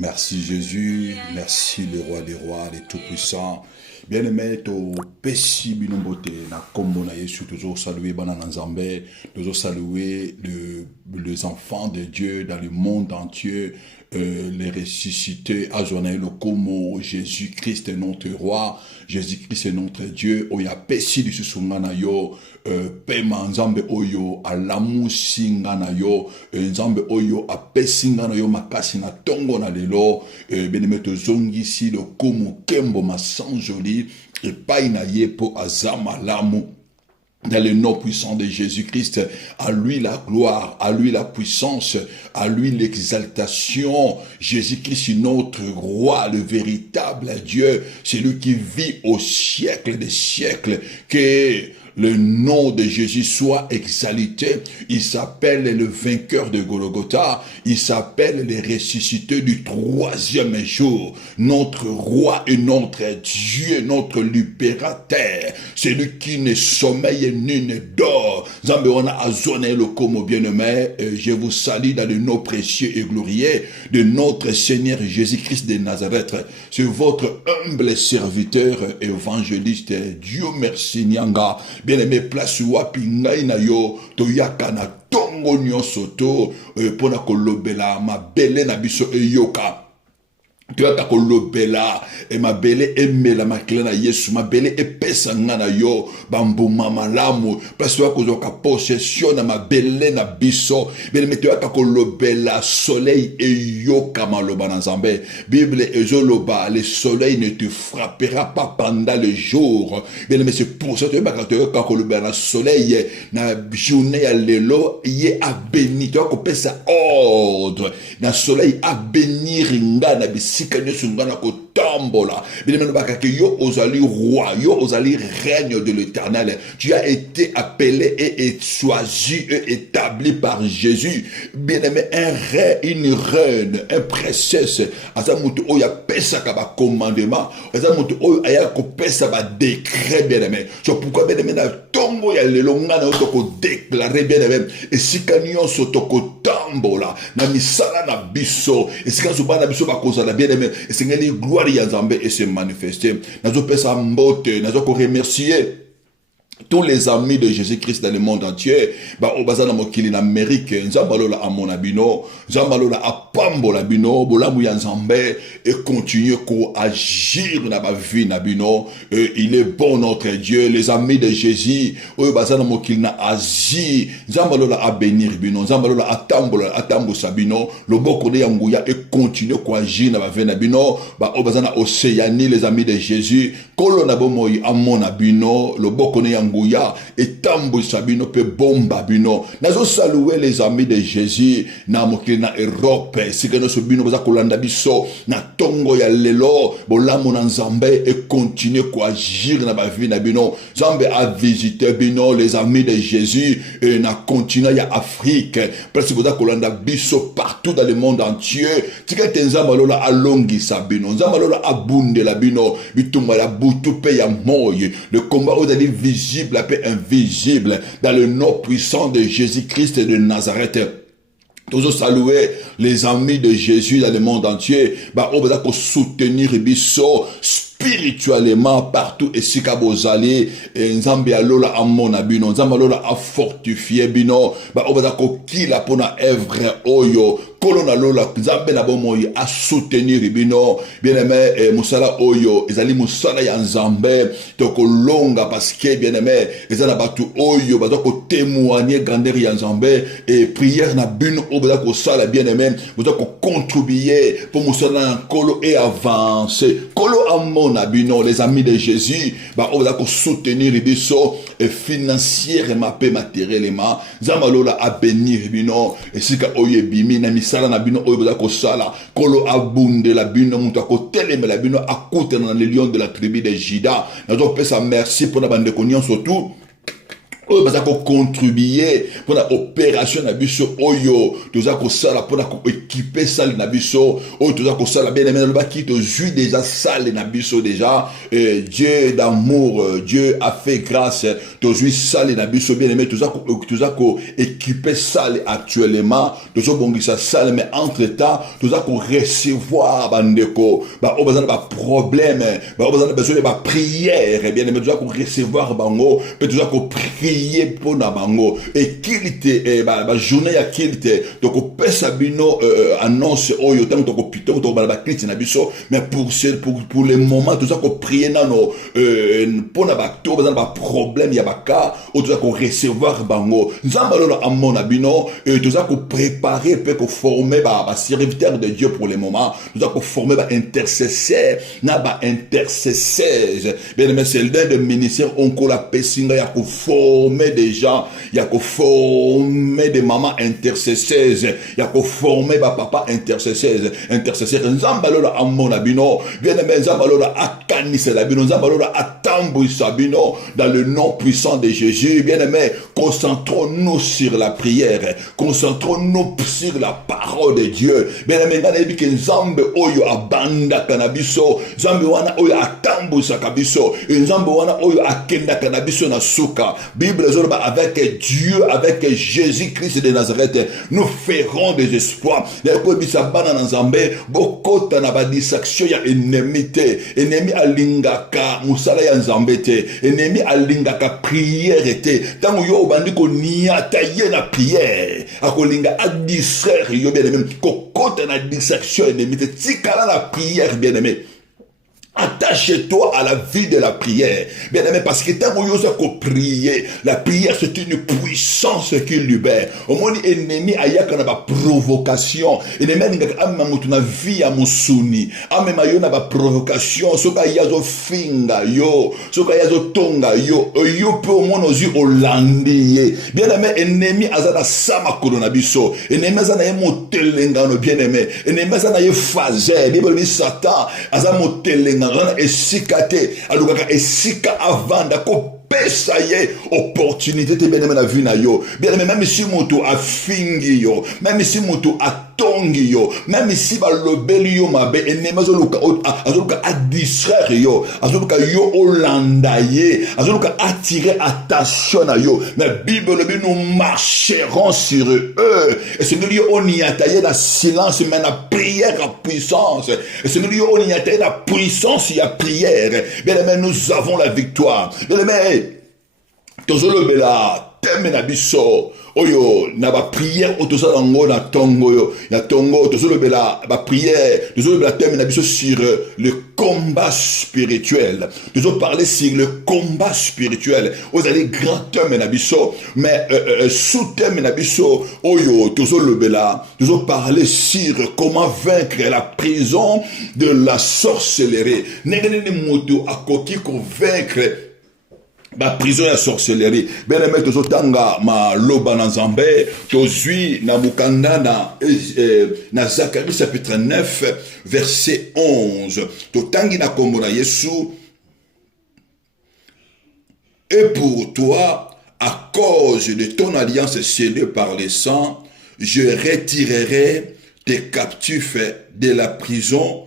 Merci Jésus, merci le roi des rois, le tout-puissant. Bien-aimé, to pesi binombote na kombo na Yesu, toujours saluer Banana Nzambe, toujours saluer les enfants de Dieu dans le monde entier, les ressuscités, Ajonaï le Komo, Jésus-Christ est notre roi, Jésus-Christ est notre Dieu, oya pesi du susungana yo, pema Nzambe oyo, alamu singana yo, Nzambe oyo, apesi ngana yo makasi na tongo na lelo, bien-aimé, to zongi si le Komo, kembo masanjoli, et paina yepo azama lamu. Dans le nom puissant de Jésus-Christ, à lui la gloire, à lui la puissance, à lui l'exaltation. Jésus-Christ est notre roi, le véritable Dieu, c'est lui qui vit au siècle des siècles, que le nom de Jésus soit exalté. Il s'appelle le vainqueur de Golgotha. Il s'appelle le ressuscité du troisième jour. Notre roi et notre Dieu, notre libérateur. Celui qui ne sommeille ni ne dort. Zambeona Azone le Komo bien-aimé. Je vous salue dans le nom précieux et glorieux de notre Seigneur Jésus-Christ de Nazareth. C'est votre humble serviteur évangéliste. Dieu merci Nyanga. Bien-aimé, place wapi ngai na yo, toyaka na tongo nyonso to, pona kolobela mabele na biso eyoka. Toyaka kolobela, mabele emela makila na Yesu, mabele epesa ngana yo, bambuma malamu, place wako zoka possession na mabele na biso, bien-aimé, toyaka kolobela, soleil eyoka maloba na Nzambe. Bible ezoloba, le soleil ne te frappera pas pendant le jour. Bien-aimé, c'est pour ça que toyaka kolobela soleil, na journée ya lelo, ye a béni, toyaka kopesa ordre, na soleil a bénir ngana bisi. Tambola. Yo ozali roi, yo ozali règne de l'éternel. Tu as été appelé et choisi et établi par Jésus. Bien-aimé, un roi, une reine, un princesse. Azamutu oya pesa kaba commandement. Azamutu oya ko pesa ba décret, bien-aimé. C'est pourquoi bien-aimé na tongo ya lelonga na otoko déclarer, bien-aimé. Et si kanyon sotoko tambola na misala na biso. Et si kanyo na biso ba kozala bien-aimé. Et c'est une gloire ya Nzambe et se manifester. Nazo pesa mbote, nazo ko remercier tous les amis de Jésus-Christ dans le monde entier, bah au bazana mokili en Amérique, Nzambalola a mon abino, Nzambalola a pambola bino, bolamu ya Nzambe et continue ko agir na ba vie na bino. Il est bon notre Dieu, les amis de Jésus, au bazana mokili na Asie, Nzambalola a bénir bino, Nzambalola a tambo sabino, le boko de yanguya et continue ko agir na ba vie na bino, bah au bazana Océanie, les amis de Jésus, kolona bomoyi a mon abino, le boko de yanguya et tambo sabino pe bomba bino. Nazo saluer les amis de Jésus na mokili na Europe, sikeno sobino baza kolanda biso na tongo ya lelo, bolamu na Nzambe et continue ko agir na ba vie na bino. Nzambe a visité bino les amis de Jésus et na continent ya Afrique, parce que baza kolanda biso partout dans le monde entier. Tika tenzamba lola alongi sabino, nzamba lola abunde la bino, bitumba la butu pe ya moye. Le combat aux alliés visible, la paix invisible, dans le nom puissant de Jésus-Christ de Nazareth. Toujours saluer les amis de Jésus dans le monde entier. Bah, on va soutenir biso spirituellement partout et si kabozali Nzambe alola amona bino, Nzambe alola a fortifié bino. Bah, on va kila pona œuvre oyo. Kolona lola Nzambe na bomoyi a soutenir bino. Bien-aimé, musala oyo ezali musala ya Nzambe toko longa parce que bien-aimé ezala batu oyo bazako témoigner grandeur ya Nzambe et prière na bino oyo ko sala bien-aimé bazako contribuer pour musala kolo et avancer. Kolo amona bino les amis de Jésus ba oyo soutenir biso et financièrement pe matériellement. Nzambe lola a bénir bino et sika oyo bimi na sala na bino oyo ko sala kolo abunde la bino muta ko teleme la bino akute dans les lions de la tribu de Juda. Nazo pesa merci pour la bande konyon surtout oyo baza contribuer pour la opération na biso oyo toza ko sala pour la équiper salle na biso oyo toza ko sala bien aimé ba ki to jui déjà salle na biso déjà Dieu d'amour Dieu a fait grâce to jui salle na biso bien aimé toza ko équiper salle actuellement toza bongisa salle mais entre temps toza ko recevoir bandeko ba o bazana ba problème ba o bazana besoin de ba prière bien aimé toza ko recevoir bango pe toza ko prier pour na bango et kilité ba journée ya kilité donc pesa bino annonce oyo tant to pito to ba kilité na biso mais pour le moment tout ça ko prier nano pour na ba to ba problème ya ba cas ou tout ça ko recevoir bango nzamba lolo amona bino et tout ça ko préparer peut ko former ba serviteur de Dieu pour le moment tout ça ko former ba intercesseur na ba intercesseur bien mais c'est le ministère on ko la pesinga ya ko former des gens, il y a qu'au former des mamans intercesseuses, il y a qu'au former des papas intercesseuses, Nzambalola amon abino, bien aimé Nzambalola akanise labino, Nzambalola atambou sabino, dans le nom puissant de Jésus, bien aimé, concentrons-nous sur la prière, concentrons-nous sur la parole de Dieu, bien aimé, Nzambalola que Nzambe oyo abanda kanabiso, Nzambe wana oyo atambou sakabiso, Nzambe wana oyo akenda kanabiso na suka, Bible avec Dieu, avec Jésus-Christ de Nazareth, nous ferons des espoirs. Beaucoup de distraction, il y a ennemité. Ennemi alingaka, musala ya nzambete. Ennemi alingaka prière était. Tant yo bandi ko niata ye na prière. Akolinga a distraire yo bien aimé. Kokota na distraction ennemi. Tikala la prière bien aimé. Attache-toi à la vie de la prière. Bien aimé, parce que tant qu'on prier, la prière c'est une puissance qui libère. Au moins, ennemi aya kana ba provocation. Ennemi ngaka amma mutuna vie ya musuni. Ame mayo na ba provocation. Soka yazo finga yo. Soka yazo tonga yo. Yo pe au moins ozi olandiye. Bien aimé, ennemi azana sama kolonabiso. Ennemi azana ye motelenga no bien aimé. Ennemi azana ye fazer. Bible ni Satan azana motelenga. Esikate alukaka esika avanda ko pesa ye opportunité te bien aimé na vie na yo bien aimé même si moto afingi yo même si moto atongi yo même si balobeli yo mabe ennemi azoluka a distraire yo azoluka yo olanda ye azoluka attirer attention na yo mais Bible bi nous marcherons sur eux et c'est que yo on y ataye na silence mais na prière à puissance et c'est que yo on y ataye na puissance ya prière bien aimé nous avons la victoire bien aimé tozolobela teme na biso oyo na ba prière otosala ngo na tongo yo ya tongo tozolobela ba prière tozolobela teme na biso sur le combat spirituel parler sur le combat spirituel aux allez grand thème na biso mais sous thème na biso oyo tozolobela parler sur comment vaincre la prison de la sorcellerie nengene moto akoki ko vaincre ba prison ya sorcellerie bien aimé tozotanga ma loba na nzambe tozwi na mukanda na Zacharie chapitre 9 verset 11 totangi na kombo na Yesu et pour toi à cause de ton alliance scellée par le sang je retirerai tes captifs de la prison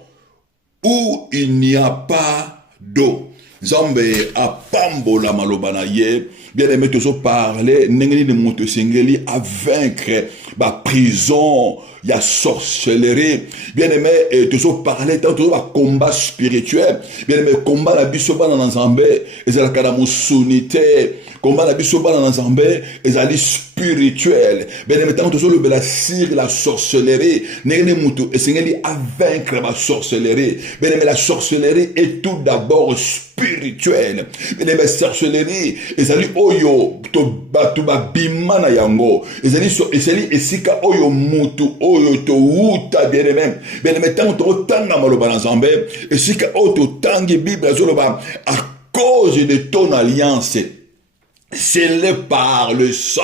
où il n'y a pas d'eau. Nzambe apambola maloba na ye bien aimé tozo parler ndengeni de moto sengeli à vaincre ba prison ya sorcellerie bien aimé tozo parler tant tozo ba combat spirituel bien aimé combat la biso bana na Nzambe ezalaka na musunité combat la biso bana na Nzambe ezali spirituel bien aimé tant tozo le sur la sorcellerie ndengeni moto esengeli à vaincre ba sorcellerie bien aimé la sorcellerie est tout d'abord spirituel mais les sorcellerie ezali oyo to batu ba bimana yango ezali esika oyo mutu oyo to uta bien aimé tant to tanga maloba na Nzambe esika oyo to tangi Bible azoloba à cause de ton alliance scellée par le sang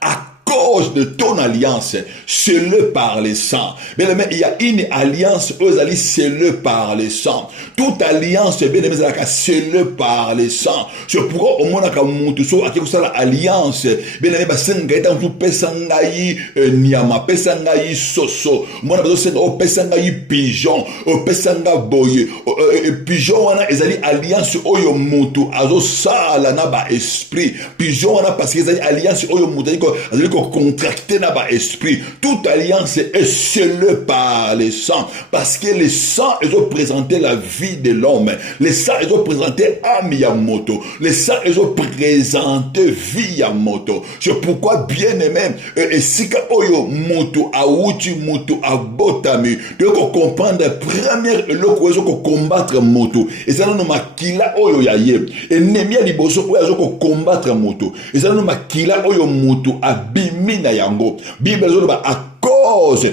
à cause de ton alliance, scellée par le sang. Bien aimé, il y a une alliance, eux allaient scellée par le sang. Toute alliance, bien aimé, c'est scellée par le sang. C'est pourquoi au moins, quand on so a quelque alliance, bien aimé, c'est un gars qui pesangaï niama, pesangaï soso. Moi, c'est un pesangaï pigeon, pesanga boye, pigeon wana ezali alliance oyo mutu azo sala na ba esprit. Pigeon wana parce que ezali alliance oyo mutu azali ko contracter na ba esprit. Toute alliance est scellée par le sang parce que le sang est représenter la vie de l'homme. Le sang est représenter âme ya moto. Le sang est représenter vie ya moto. C'est pourquoi bien aimé esika oyo mutu auti mutu abotami. Donc on comprendre première eloko ezo ko combattre moto. Et ça no makila oyo ya ye. Ennemi ya liboso oyo ezo ko combattre moto. Et ça no makila oyo moto abimi na yango. Bible ezo ba à cause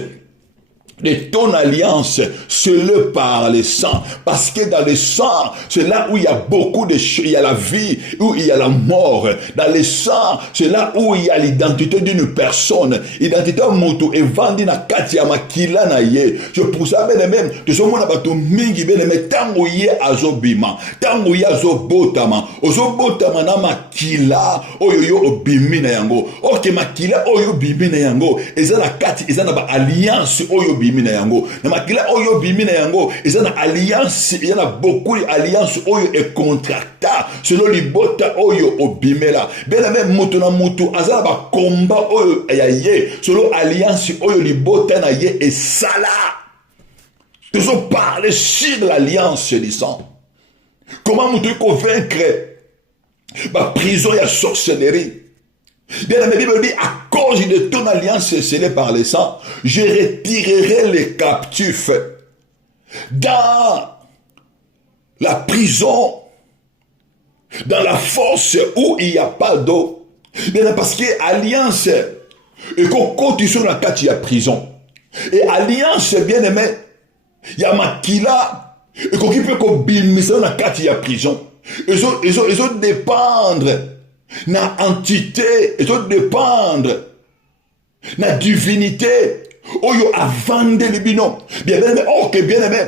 de ton alliance, scellée par le sang. Parce que dans le sang, c'est là où il y a beaucoup de choses. Il y a la vie, où il y a la mort. Dans le sang, c'est là où il y a l'identité d'une personne. Identité moto et vendi na kati ya makila na ye. Je pour ça ben même, de ce monde bato mingi ben même tango ye azobima, tango ye azobotama, ozobotama na makila oyo yo obimi na yango. Ok makila oyo bimi na yango. Eza na kati, eza na ba alliance oyo bimi na yango. Na makila oyo bimi na yango, eza na alliance, il y en a beaucoup d'alliances oyo et contracta selon libota oyo obimela. Bela même mutu na mutu azala ba combat oyo ya ye selon alliance oyo libota na ye et sala. Toujours parler sur l'alliance du sang. Comment mutu convaincre ba prison ya sorcellerie. Bien la Bible dit, à cause de ton alliance scellée par le sang, je retirerai les captifs dans la prison, dans la force où il n'y a pas d'eau. Bien parce que alliance, et qu'on continue sur la carte, il y a prison. Et alliance, bien aimé, il y a makila, et qu'on peut qu'on bimise dans la carte, il y a prison. Ils ont dépendre. Na entité, et doit dépendre. Na divinité. Oyo a vendre le binom. Bien aimé, ok, bien aimé.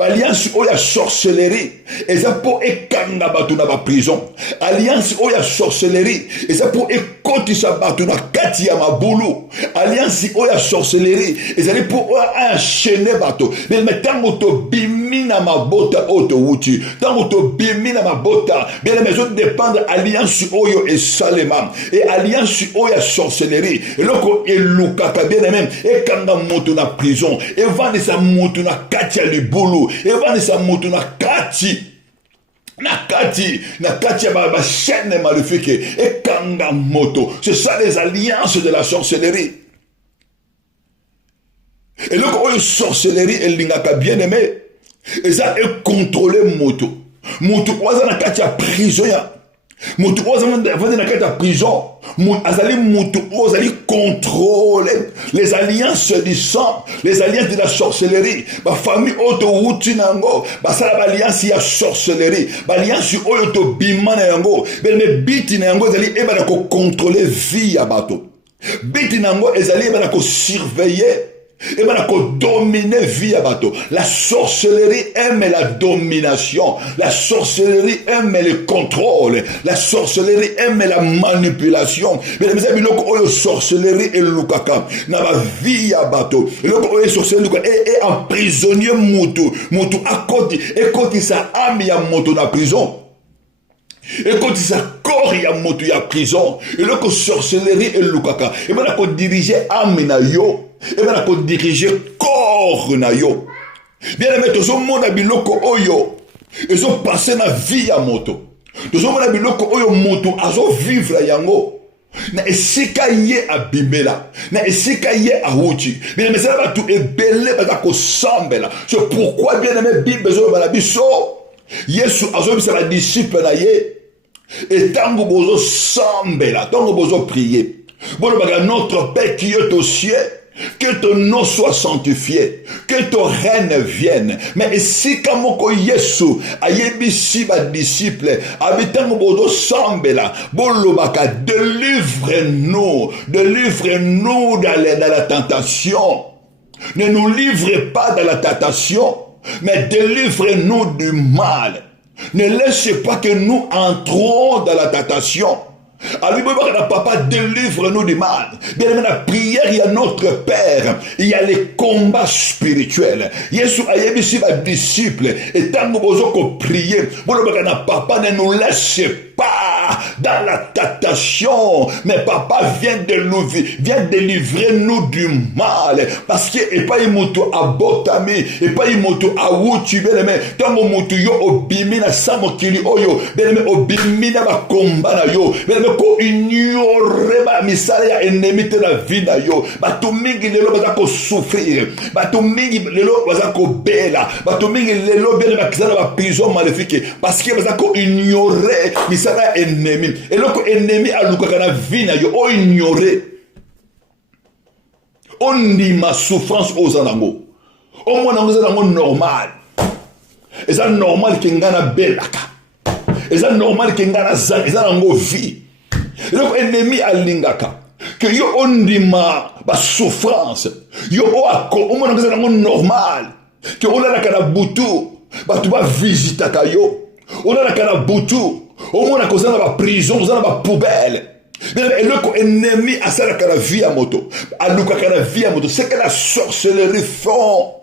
Alliance oya sorcellerie. Et ça pour ekanga batu na ba prison. Alliance oya sorcellerie. Et ça pour ekotisa batu na kati ya mabulu. Alliance oya sorcellerie. Et ça pour enchaîner batu. Mais tango to bimi na mabota oto wuti. Tango to bimi na mabota. Bien les maisons dépendent alliance oyo et salema. Et alliance oya sorcellerie. Et loko elukaka bien aimé. Ekanga moto na prison. Et vendre sa moto na kati ya libulu. Et va sa moto na kati ya ba chaîne maléfique et kanga moto. C'est ça les alliances de la sorcellerie. Et là quand sorcellerie elle lingaka bien aimé et ça est contrôler moto oza na kati ya prison ya moto oza na kati ya prison. Azali mutu ozali contrôler les alliances du sang, les alliances de la sorcellerie. Ba famille auto wuti nango, ba sala ba alliance ya sorcellerie, ba alliance auto bima na yango, me biti na yango ezali eba ko contrôler vie ya bato. Biti nango ezali eba ko surveiller. Et bien, qu'on domine vie à bateau. La sorcellerie aime la domination. La sorcellerie aime le contrôle. La sorcellerie aime la manipulation. Mais les amis, la sorcellerie et le kaka. N'a pas vie à bateau. Et le sorcellerie est emprisonné moutou. Moutou à côté. Et quand il s'est ami à moutou dans la prison. Et quand il s'est corps il y a moutou à prison. Et le sorcellerie et le kaka. Et bien, qu'on dirigeait amina yo. Et bien, qu'on dirige corps na yo. Bien aimé, tous mona biloko oyo. Ils ont passé na vie à moto. Tous mona biloko oyo moto azo vivre yango. Na esika ye abimela. Na esika ye awuti. Bien aimé, ça va tout ebele ba ko sambela. C'est pourquoi bien aimé Bible zo ba la biso. Yesu azo bisa la disciple na ye. Et tango bozo sambela, tango bozo prier. Bon, notre Père qui est aux cieux. Que ton nom soit sanctifié. Que ton règne vienne. Mais si kamoko Yesu ayebisi ba disciple abitango bodo sambela bolobaka délivre-nous dans la tentation. Ne nous livrez pas dans la tentation, mais délivre-nous du mal. Ne laissez pas que nous entrons dans la tentation. Alors, papa, délivre-nous du mal. Bien aimé, la prière, il y a notre Père. Il y a les combats spirituels. Yesu ayebisi ba disciple. Et tant que vous priez, papa, ne nous laissez pas dans la tentation. Mais papa, viens délivrer nous du mal. Parce que et pas imutu abotami, et pas imutu awuti, bien aimé. Tant que mutu yo obimi na samokili oyo, bien aimé obimi na ba combat na yo, bien aimé ko ignorer ba misala ya ennemi te na vie na yo. Bato mingi lelo baza ko souffrir, bato mingi lelo baza ko bela, bato mingi lelo bien aimé kizana ba prison maléfique parce que baza ko ignorer misala ennemi. Et loko ennemi alukaka na vie na yo o ignorer. On dit ma souffrance aux anango. Au moins on est normal. Et ça normal que ngana belaka. Et ça normal que ngana zan, et ça nango vie. Et donc ennemi alingaka que yo on dit ma souffrance. Yo o ako au moins on est normal. Que on a la kana butu, ba tu vas visiter ka yo. On a la kana butu. Au moins on a la prison, on a la poubelle. Et le ennemi a ça la vie à moto. A luka la vie à moto. C'est que la sorcellerie font.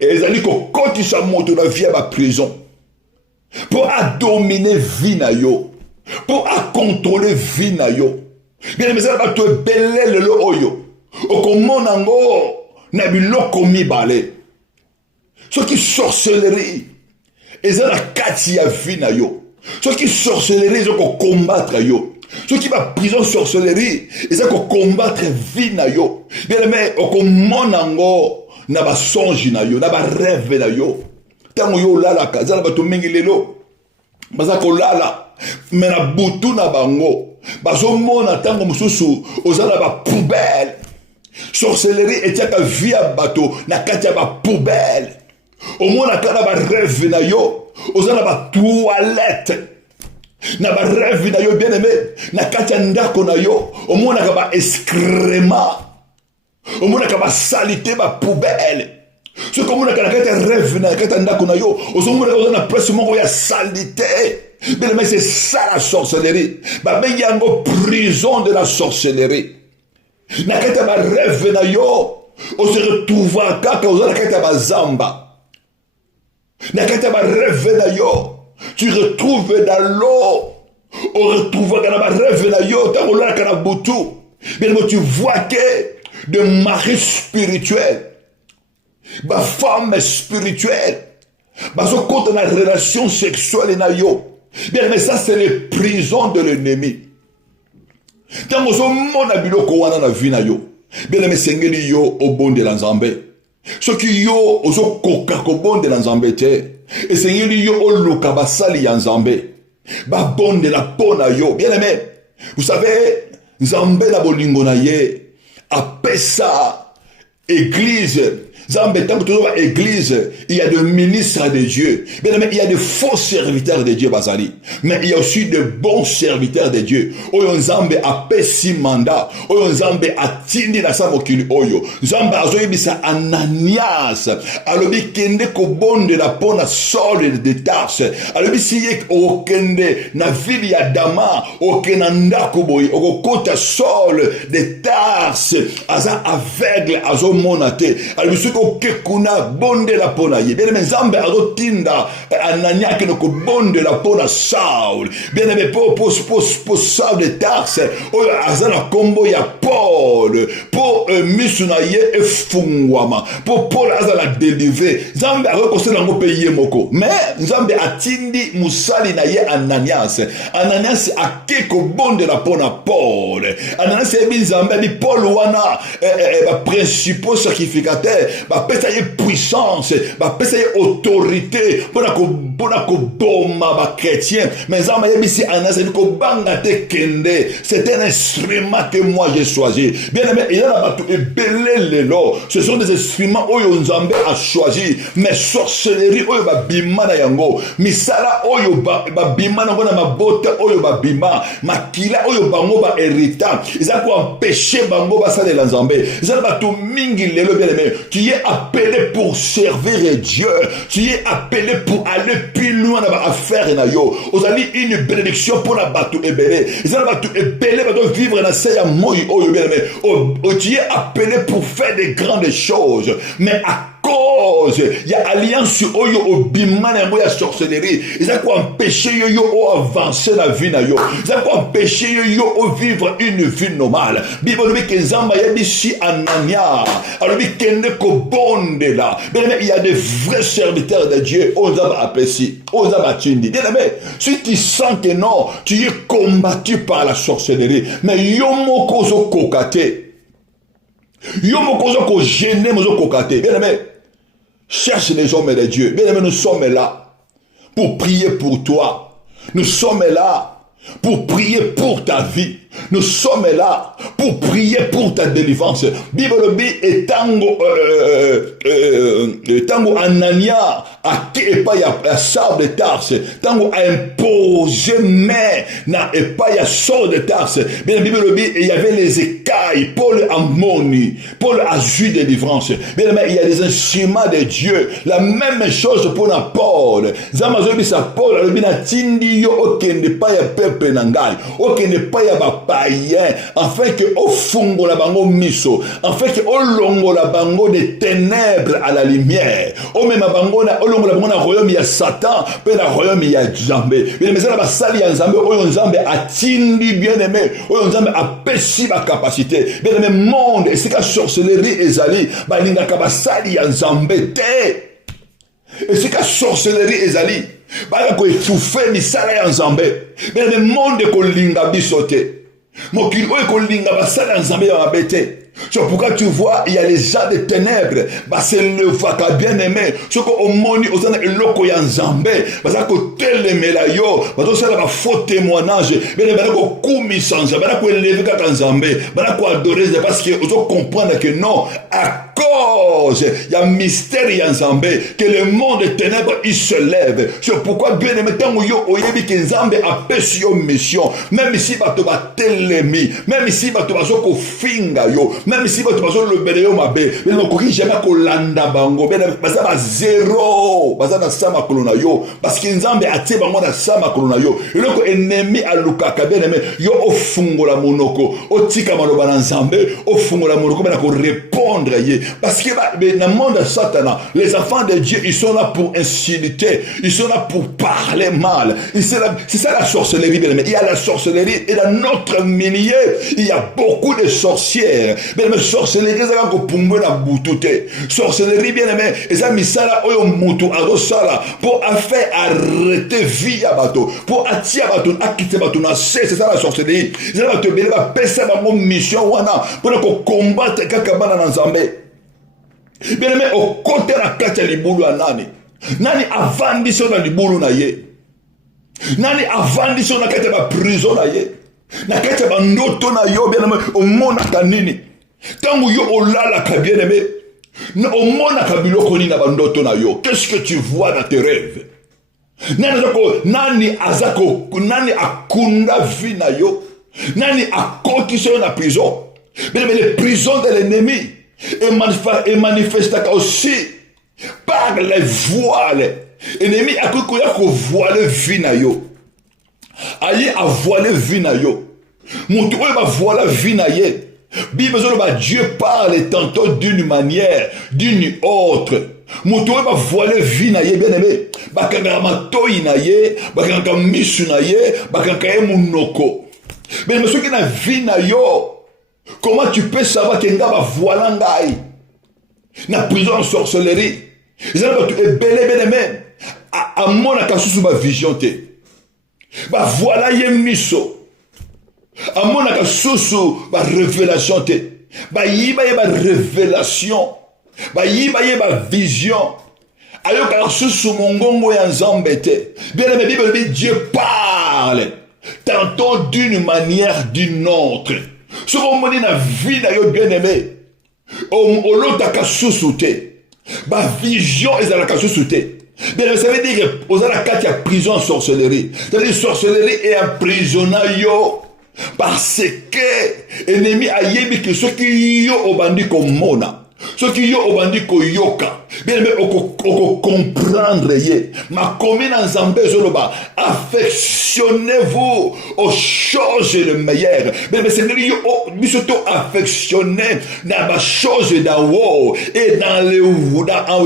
Et ils ont dit que quand ils sont moto la vie à ma prison. Pour dominer vie na yo. Pour contrôler vie na yo. Bien mais ça va te belé le oyo. Au comment nango na biloko mi balé. Ce qui sorcellerie. Et ça la kati ya vie na yo. Ce qui sorcellerie ils ont combattre yo. Ceux qui va prison sorcellerie, ils ont combattre vie na yo. Bien aimé, au monango na ba songe na yo, na ba rêve na yo. Tango yo lala kaza na bato mingi lelo. Baza ko lala, mais na butu na bango. Bazo mona tango mususu, ozala ba poubelle. Sorcellerie etiaka vie à bato na kati ya ba poubelle. Au mona kana ba rêve na yo, ozala ba toilette. Na ba rêve na yo bien aimé na kati ndako na yo omona ka ba excrément omona ka ba salité ba poubelle ce comme on a kati rêve na kati ndako na yo ozomona ka na presse moko ya salité bien aimé c'est ça la sorcellerie ba bengi yango prison de la sorcellerie na kati ba rêve na yo on se retrouve kaka ozana kati ba zamba na kati ba rêve na yo tu retrouves dans l'eau. On retrouve dans la rêve na yo, dans la kanabutu. Bien tu vois que de mari spirituel, ma femme spirituelle, ma so compte dans la relation sexuelle na yo. Bien mais ça c'est les prisons de l'ennemi. Tant que mon abilo ko wana na vie na yo. Bien mais sengeli yo au bon de l'Nzambe. Ce qui yo ozo koka ko bon de l'Nzambe te. Et Seigneur yo oluka basali ya Nzambe ba bonde la pona yo bien aimé vous savez Nzambe la bolingo na ye apesa église Nzambe tant que toujours église il y a des ministres de Dieu bien aimé il y a des faux serviteurs de Dieu basali mais il y a aussi de bons serviteurs de Dieu oyo Nzambe apesi mandat oyo Nzambe atindi na sa mokili oyo Nzambe azoyebisa Ananias alobi kende ko bonde la pona Saul de Tarse alobi siye okende na ville ya Dama okena ndako boy okokota Saul de Tarse aza aveugle azomona te alobi que kuna bonde la pona ye bien aimé Nzambe azotinda Anania que no ko bonde la pona Saul bien aimé pour Saul de Tarse oyo azana kombo ya Paul pour misuna ye efungwama pour Paul azana délivrer Nzambe akosela ngo payer moko mais Nzambe atindi musali na ye Ananias akeko bonde la pona Paul Ananias ebi Nzambe bi Paul wana ba principaux sacrificateurs bapesa ye puissance, bapesa ye autorité, pona ko boma ba chrétien, mais nzambe yebisi anasa ko banga te kende, c'est un instrument que moi j'ai choisi. Bien aimé, il y a là ebele lelo, ce sont des instruments oyo nzambe a choisi, mais sorcellerie oyo ba bima na yango, misala oyo ba bima na ngona mabota oyo ba bima, makila oyo bango ba hérita, ils ont empêché bango ba sa de l'Nzambe. Ils ont bato mingi lelo bien aimé, tu es appelé pour servir Dieu, tu es appelé pour aller plus loin dans la affaire na yo. Vous avez une bénédiction pour la bato ebele. Ils ont bato ebele bato vivre dans seya moi oyo bien aimé. Tu es appelé pour faire des grandes choses, mais à cause il y a alliance oyo obima na ya sorcellerie, ils ont empêché yo avancer la vie na yo, ils ont empêché yo vivre une vie normale. Bible dit que Nzamba yebisi Anania alobi kende ko bonde là. Bien aimé, il y a des vrais serviteurs de Dieu on Nzamba apprécie, on Nzamba tindi. Bien aimé, si tu sens que non, tu es combattu par la sorcellerie, mais yo moko zo kokate, yo moko zo ko gêner mozo kokate. Bien aimé, cherche les hommes de Dieu. Bien aimé, nous sommes là pour prier pour toi. Nous sommes là pour prier pour ta vie. Nous sommes là pour prier pour ta délivrance. Bible et tango Anania a epai ya Saul de Tarse, tango a imposé main na epai ya Saul de Tarse. Bien Bible il y avait les écailles. Paul a moni, Paul a eu délivrance. Bien il y a des instruments de Dieu. La même chose pour na Paul. Zamazobi sa Paul a na tindi yo okende pa ya peuple nangai, okende pa ya ba païen, afin que au fungo la bango miso, afin que au longo la bango des ténèbres à la lumière, au même bango na au longo la bango na royaume ya Satan, pe na royaume ya Nzambe. Bien mais ça ba sali ya Nzambe, oyo Nzambe atindi bien aimé, oyo Nzambe apesi ba capacité. Bien aimé monde, et c'est ka sorcellerie ezali, ba linga ka ba sali ya Nzambe te. Et c'est ka sorcellerie ezali, ba ko étouffer misala ya Nzambe. Bien aimé monde ko linga bisote. Mokili oyo kolinga basala Nzambe ya mabete. C'est pourquoi tu vois, il y a les gens de ténèbres. C'est le vaka bien aimé. Ce qu'on moni au sein de l'oko ya Nzambe. Parce que tel le yo. Parce que c'est un faux témoignage. Mais il y a un koumi sans Nzambe. Il y a un élevé kaka Nzambe. Il y a un adorer. Parce que vous comprenez que non. À cause, il y a un mystère ya Nzambe. Que le monde des ténèbres, il se lève. C'est pourquoi bien aimé. Tant que yo oyebi que Nzambe a péché yo mission. Même ici, bato ba telemi. Même ici, bato ba zoko finga yo. Même si votre personne le bénéo m'a bé, mais ne courrit jamais qu'au landa bango, mais ça va zéro, parce que ça m'a colonna yo, parce qu'il Nzambe a tiré bango dans ça m'a colonna yo, et le ennemi à Lukaka bien aimé, yo au fungo la monoko, au tika maloba Nzambe, au fungo la monoko, mais à répondre yé, parce que dans le monde de Satan, les enfants de Dieu, ils sont là pour insulter, ils sont là pour parler mal, c'est ça la sorcellerie bien aimé, il y a la sorcellerie, et dans notre milieu, il y a beaucoup de sorcières. Mais sorcellerie, ça va pour la boutute. Sorcellerie, bien aimé, et ça, misala, oyo mutu, arosala, pour faire arrêter vie à bateau, pour attirer bateau, acquitter bateau, c'est ça la sorcellerie. Ça va te bénir, va passer dans mon mission, pour combattre kakabana dans Nzambe. Bien aimé, au côté de la carte à libulu à Nani. Nani avandi sur la libulu na ye. Nani avandi sur la carte à prison na ye. Na kati ba ndoto na yo bien aimé omona kanini tangu yo olala ka bien aimé na omona ka biloko ni na ba ndoto na yo. Qu'est-ce que tu vois dans tes rêves? Nani azako nani akunda vie na yo, nani akoki so na prison. Bien aimé, les prisons de l'ennemi et manifeste aussi par les voiles. L'ennemi akoki ko voiler vie na yo. Allez à voiler vie na yo. Montou va voiler vie na ye. Bible Dieu parle tantôt d'une manière, d'une autre. Montou va voiler vie na ye bien aimé. Bakanga matoi na ye, bakanga misu na ye, bakanga munoko. Mais monsieur qui na vie na yo, comment tu peux savoir que nga va voiler ngai? Na prison en sorcellerie. Ils ont belé bien aimé. À mon akasusu ba vision te. Bah voilà yé miso. À mon akasusu ba révélation te. Bah yiba yé ba révélation. bayiba ye ba vision ayoka susu mongongo ya nzambe te. Bien aimé, Bible dit Dieu parle tantôt d'une manière d'une autre. Ce qu'on me dit na vie na yo bien aimé, olotaka susu te, ba vision ezalaka susu te. Bien, ça veut dire que aux alakati ya prison sorcellerie. C'est-à-dire sorcellerie et emprisonna yo parce que ennemi a yebi que ce qui yo obandi komona. Ce qui yo obandi koyoka. Bien aimé, oko comprendre ye. Ma commune en Zambé zoloba. Affectionnez-vous aux choses les meilleures. Bien aimé, c'est yo bisoto affectionner dans les choses d'en haut et dans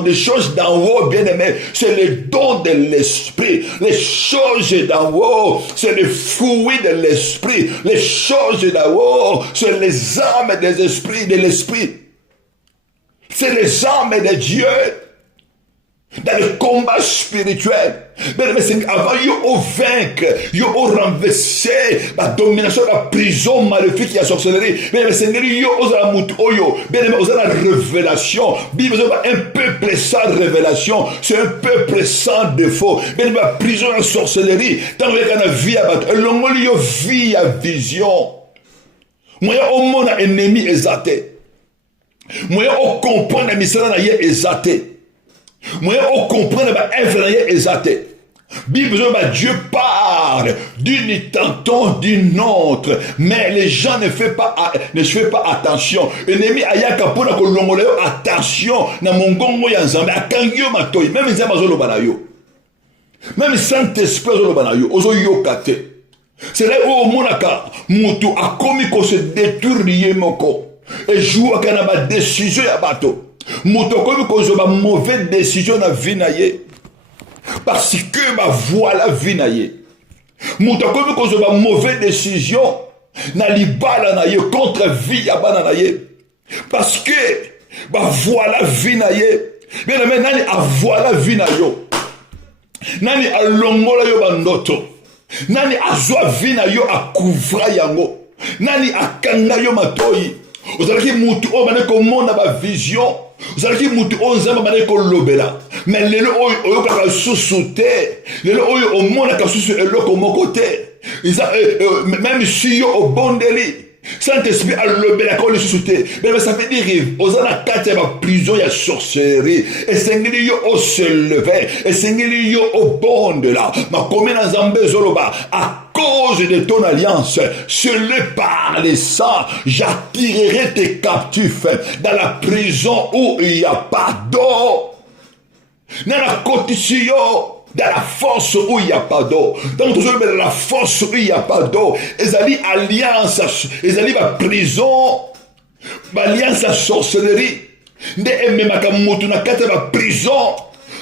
les choses d'en haut. Bien aimé, c'est le don de l'esprit. Les choses d'en haut, c'est le fruit de l'esprit. Les choses d'en haut, c'est les âmes des esprits de l'esprit. C'est les âmes de Dieu dans le combat spirituel. Mais c'est avant yo vaincre, yo renverser la domination de la prison maléfique et la sorcellerie. Mais c'est yo osala mutu oyo. Mais osala révélation. Bible un peuple sans révélation, c'est un peuple sans défaut. Mais la prison et la sorcellerie, dans le vie à battre, l'ongoli yo vie à vision. Moi au monde ennemi exalté. Moi, on comprend la mission est exaltée. Moi, on comprend la œuvre est exaltée. Bible, Dieu parle d'une tantôt d'une autre, mais les gens ne font pas attention. Ennemi ayaka pona ko longoleo attention na mongongo ya nzambe akangio matoi même nzambe azolo banayo. Même Saint-Esprit azolo banayo ozo yokate. C'est là où monaka mutu akomi ko se détourner moko. Et joue à ma décision à bateau. Moutoko cause ma mauvaise décision na vie na ye. Parce que ma voix la vie na ye. Moutoko cause ma mauvaise décision na libala na ye contre vie à banana ye. Parce que ma voix la vie na ye. Bien aimé nani a voix la vie na yo. Nani a longola yo bandoto. Nani a joie vie na yo a couvra yango. Nani a kanga yo matoi. Vous allez mutu o bane ko mona ba vision. Vous allez mutu o nzamba bane ko lobela. Mais lelo oyo ka susute. Lelo oyo o mona ka susu eloko moko te. Même si yo o bondeli. Saint-Esprit a lobela ko le susute. Mais ça veut dire ozana kate ba prison ya sorcellerie. Et sengeli yo o se lever. Et sengeli yo o bondela. Ma commune en Zambé zoloba. À cause de ton alliance, seul par les sangs, j'attirerai tes captifs dans la prison où il n'y a pas d'eau. Dans la condition, dans la force où il n'y a pas d'eau. Dans la force où il n'y a pas d'eau. Ils allaient alliance, ils allaient à prison, alliance à sorcellerie. Ne ememaka mutu na kata ba prison.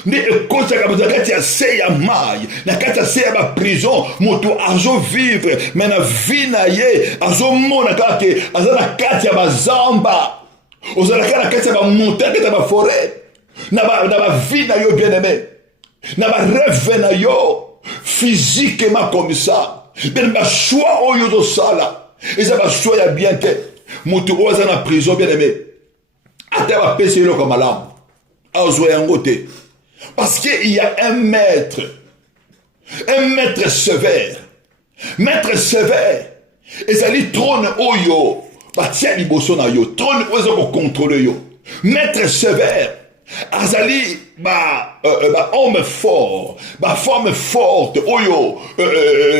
Ne ekosa ka kati ya se ya mai na kati ya se ya ba prison moto azo vivre mais na vie na ye azo mona kake azana kati ya ba zamba ozala kana kati ya ba montagne kati ya ba forêt na ba vie na yo bien aimé na ba rêve na yo physiquement comme ça ben ba choix oyo do sala eza ba choix ya bien te moto oza na prison bien aimé ata ba pese lo comme alam azo yango te. Parce qu'il y a un maître sévère. Maître sévère. Et ça dit trône oyo. Batia liboso na yo. Trône oyo pour contrôler yo. Maître sévère. Azali homme fort, femme forte, oyo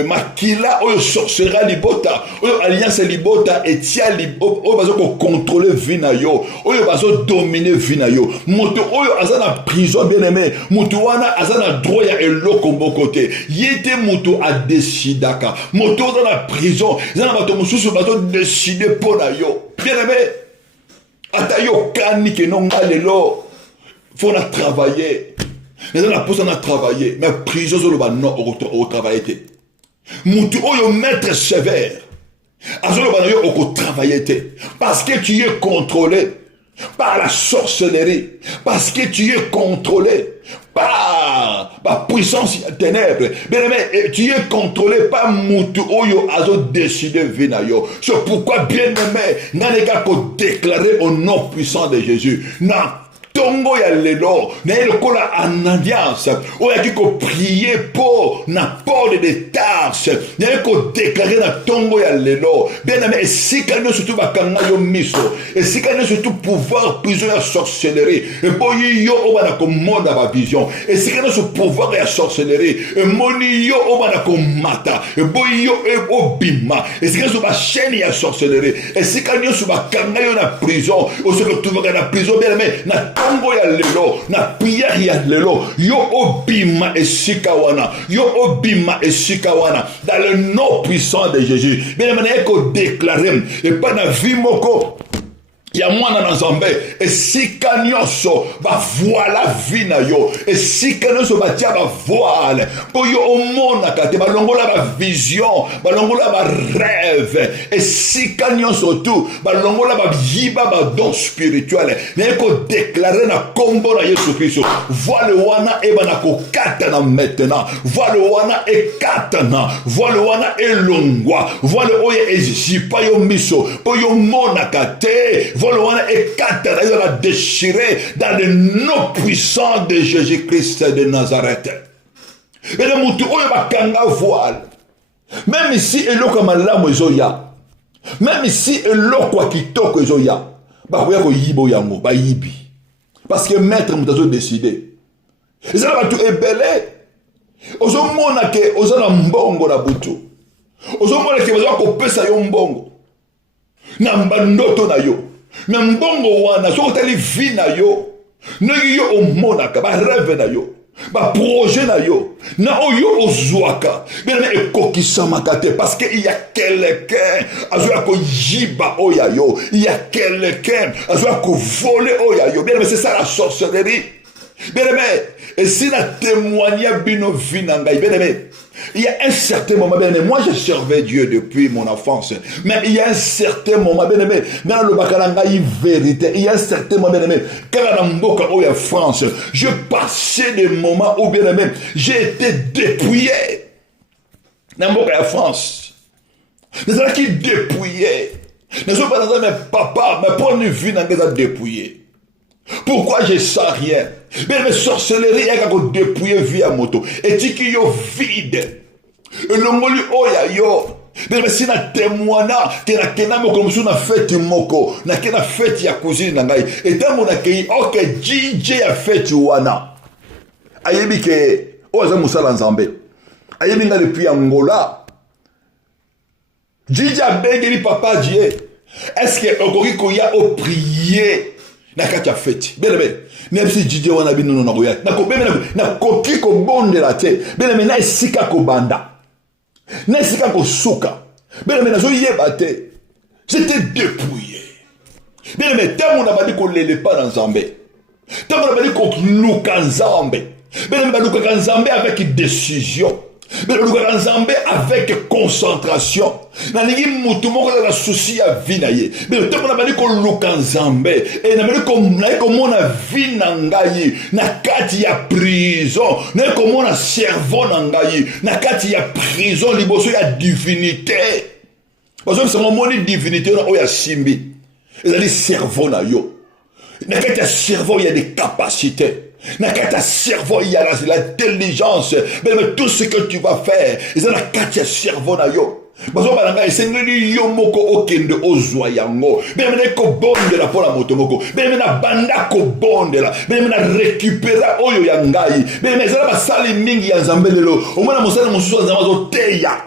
makila oyo sorcera libota, oyo alliance libota et tia oyo bazo ko contrôler vie na yo, oyo bazo dominer vie na yo. Moto oyo azana prison bien aimé, moto wana azana droit ya eloko mbokote. Yete moto a décidaka. Moto azana prison, azana bato mususu bazo décider pour na yo. Bien aimé. Ata yo kani ke non alelo. Faut na travailler. Mais on a posé à travailler. Mais prison sur le bas non au travail. Moutou oyo maître sévère. Azolo bas yo au travailler. Parce que tu es contrôlé par la sorcellerie. Parce que tu es contrôlé par la puissance ténèbres. Bien aimé, tu es contrôlé par Moutou Oyo Azo décidé Vinayo. C'est pourquoi bien aimé, n'a les gars qu'on déclarer au nom puissant de Jésus. Non. tongo ya lelo na lokola en alliance oya ki ko prier pour na port de Tarse na ko déclarer na tongo ya lelo bien aimé esika no surtout bakanga yo miso esika no surtout pouvoir prison ya sorcellerie et boyi yo obana ko monda ba vision esika no surtout pouvoir ya sorcellerie et moni yo obana ko mata et boyi yo obima esika so ba chaîne ya sorcellerie esika no surtout bakanga yo na prison o se retrouve na prison bien aimé na tongo ya lelo na prière ya lelo yo obima esika wana yo obima esika wana dans le nom puissant de Jésus bien aimé na ko déclarer et pas na vie moko ya mwana na Nzambe esika nyonso ba voilà vie na yo esika nyonso ba tia ba voile po yo omona kate ba longola ba vision ba longola ba rêve esika nyonso tout ba longola ba yiba ba don spirituel na ko déclarer na kombo na Yesu Kristo voile wana e bana ko katana maintenant voile wana e katana voile wana e longwa voile oye ezipa yo miso po yo mona kate voile wana e katana ils ont déchiré dans le nom puissant de Jésus-Christ de Nazareth. Et le mutu oyo bakanga voile. Même ici eloko malamu ezoya. Même ici eloko kitoko ezoya. Bakoya ko yibo yango ba yibi. Parce que maître mutazo décidé. Et ça va tout ebele. Ozo mona ke ozo na mbongo na butu. Ozo mona ke ozo ko pesa yo mbongo. Na mbandoto na yo. Mais mbongo wana so tali vie na yo no yo omonaka ba rêve na yo ba projet na yo na oyo ozwaka bien e kokisama kate parce que il y a quelqu'un azoya ko jiba oya yo il y a quelqu'un azoya ko voler oya yo bien mais c'est ça la sorcellerie bien aimé et si la témoigner bino vinanga bien aimé il y a un certain moment, bien aimé, moi je servais Dieu depuis mon enfance, mais il y a un certain moment, bien aimé, dans le Bakalanga, il y a vérité, il y a un certain moment, bien aimé, quand on est en France, je passais des moments où, bien aimé, j'ai été dépouillé. Dans la France, nous avons qui dépouillé. Nous sommes pas dans mes papas, mais pour nous vivre dans les dépouillés. Pourquoi je sens rien? Mais les sorcelleries, il y a qu'on dépouille via moto. Et tu qui yo vide. Et le moli oya yo. Mais si na témoina, que na kena moko comme si na fête moko, na kena fête ya cousine na ngai. Et tant mon accueil, ok, DJ a fête wana. Ayebi ke, oza musala nzambe. Ayebi nga depuis Angola. DJ a bengeli papa Dieu. Est-ce que okori koya o prier? Na kati ya fête bien aimé même si Didier wana bino na koya na ko bemena na koki ko bondela te bien aimé na esika ko banda na esika ko suka bien aimé na zo yeba te j'étais dépouillé bien aimé tant on a badi ko lele pa na Nzambe tant on a badi ko luka Nzambe bien aimé ba luka Nzambe avec décision. Mais le Nzambe avec concentration. Nalingi mutu moko la souci ya vie na ye. Mais le temps on a dit ko luka Nzambe et na meli ko mona vie na ngai na kati ya prison. Na ko mona cerveau na ngai na kati ya prison liboso ya divinité. Parce que c'est mon moni divinité na oya simbi. Ezali cerveau na yo. Na kati ya cerveau il y a des capacités. Na kata cerveau il y a l'intelligence mais tout ce que tu vas faire ils ont la kata cerveau na yo bazo balanga esengeli yo moko okende ozwa yango mais ko bonde la pola moto moko mais na banda ko bonde la mais na récupérer oyo ya ngai mais zala basali mingi ya Nzambe lelo omona mosala mosusu Nzambe zo teya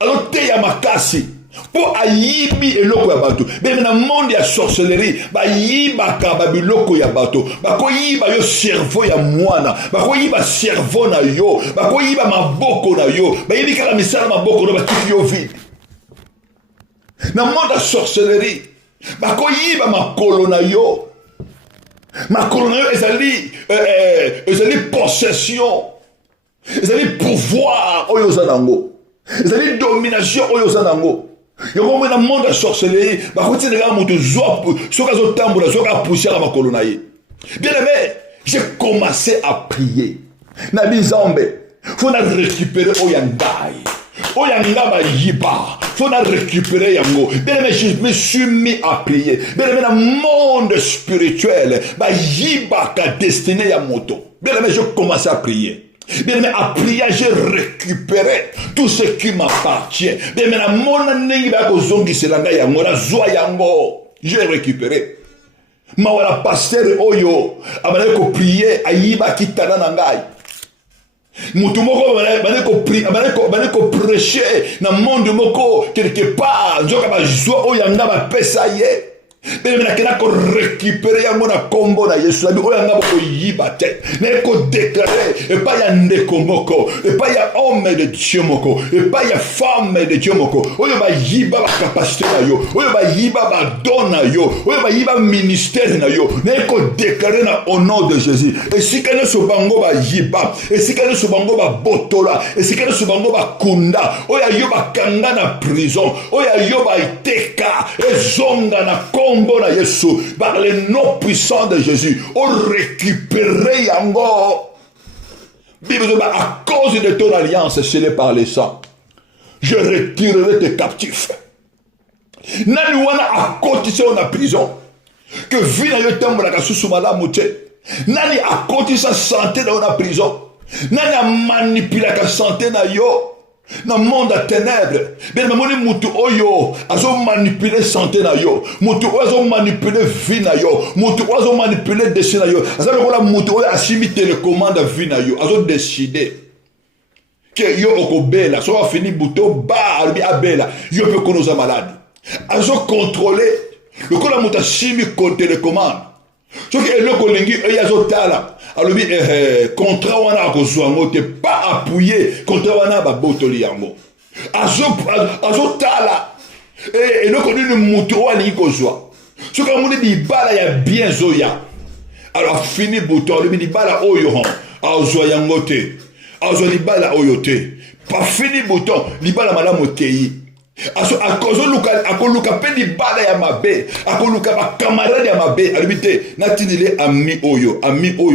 alo teya makasi pour ayibi eloko ya bato mais na monde ya sorcellerie ba yiba ka ba biloko ya bato ba ko yiba yo cerveau ya mwana ba ko yiba cerveau na yo ba ko yiba maboko na yo ba yibi kala misala maboko no ba kiki yo vide na monde ya sorcellerie ba ko yiba makolo na yo ezali possession ezali pouvoir oyo zanango ezali domination oyo zanango. Yoko mena monde sorcellerie ba kuti nga mutu zwa soka zo tambola soka poussière ma kolonaye. Bien aimé, j'ai commencé à prier. Na bizambe, faut na récupérer oyangai. oyanga ba yiba faut na récupérer yango. Bien aimé, je me suis mis à prier. Bien aimé, dans le monde spirituel ba yiba ka destiné ya moto. Bien aimé, je commence à prier. Bien aimé, à prier, j'ai récupéré tout ce qui m'appartient. Bien aimé, dans mon année ba ko zongi selanga yango la zoa yango. J'ai récupéré. Ma wala pasteur oyo abana ko prier ayiba kitana na ngai. Mutu moko abana ko prêcher na monde moko quelque part nzoka ba joie oyanga ba pesa ye. Mais na kena ko récupérer yango na kombo na Yesu abi oyanga ko yiba te. Na ko déclarer et pas ya ndeko moko et pas ya homme de Dieu moko et pas ya femme de Dieu moko. Oyo ba yiba ba capacité na yo, oyo ba yiba ba don na yo, oyo ba yiba ministère na yo. Na ko déclarer na au nom de Jésus. Et si kana so bango ba yiba, et si kana so bango ba botola, et si kana so bango ba kunda, oya yo ba kanga na prison, oya yo ba iteka, et zonga na kombo na Yesu, par le nom puissant de Jésus, on récupère yango. Bible dit, à cause de ton alliance scellée par les sangs, je retirerai tes captifs. Nani wana a cotisé en prison, que vina yo tembo la kasusu malamu te. Nani a cotisé santé dans la prison. Nani a manipulé la santé na yo. Dans le monde à ténèbres, bien mais mutu oyo azo manipuler santé na yo, mutu oyo azo manipuler vie na yo, mutu oyo azo manipuler destin na yo, azo la mutu oyo asimi télécommande vie na yo, azo décider que yo okobela, so va finir buto ba albi abela, yo peut konoza malade, azo contrôler le ko la mutu asimi télécommande. Ce qui est le collègue, il y a zotala. Alors, contrat wana akozwa ngote pas appuyé contrat wana ba botoli yango. Azotala. Et le collègue ne muto wali kozwa. Ce que mon dit bala ya bien zoya. Alors fini bouton, le dit bala oyo hon. Azwa yangote. Azwa li bala oyote. Pas fini bouton, li bala malamu teyi. Akoluka pe di bada ya mabe, akoluka ba camarade ya mabe, alibite natinile ami oyo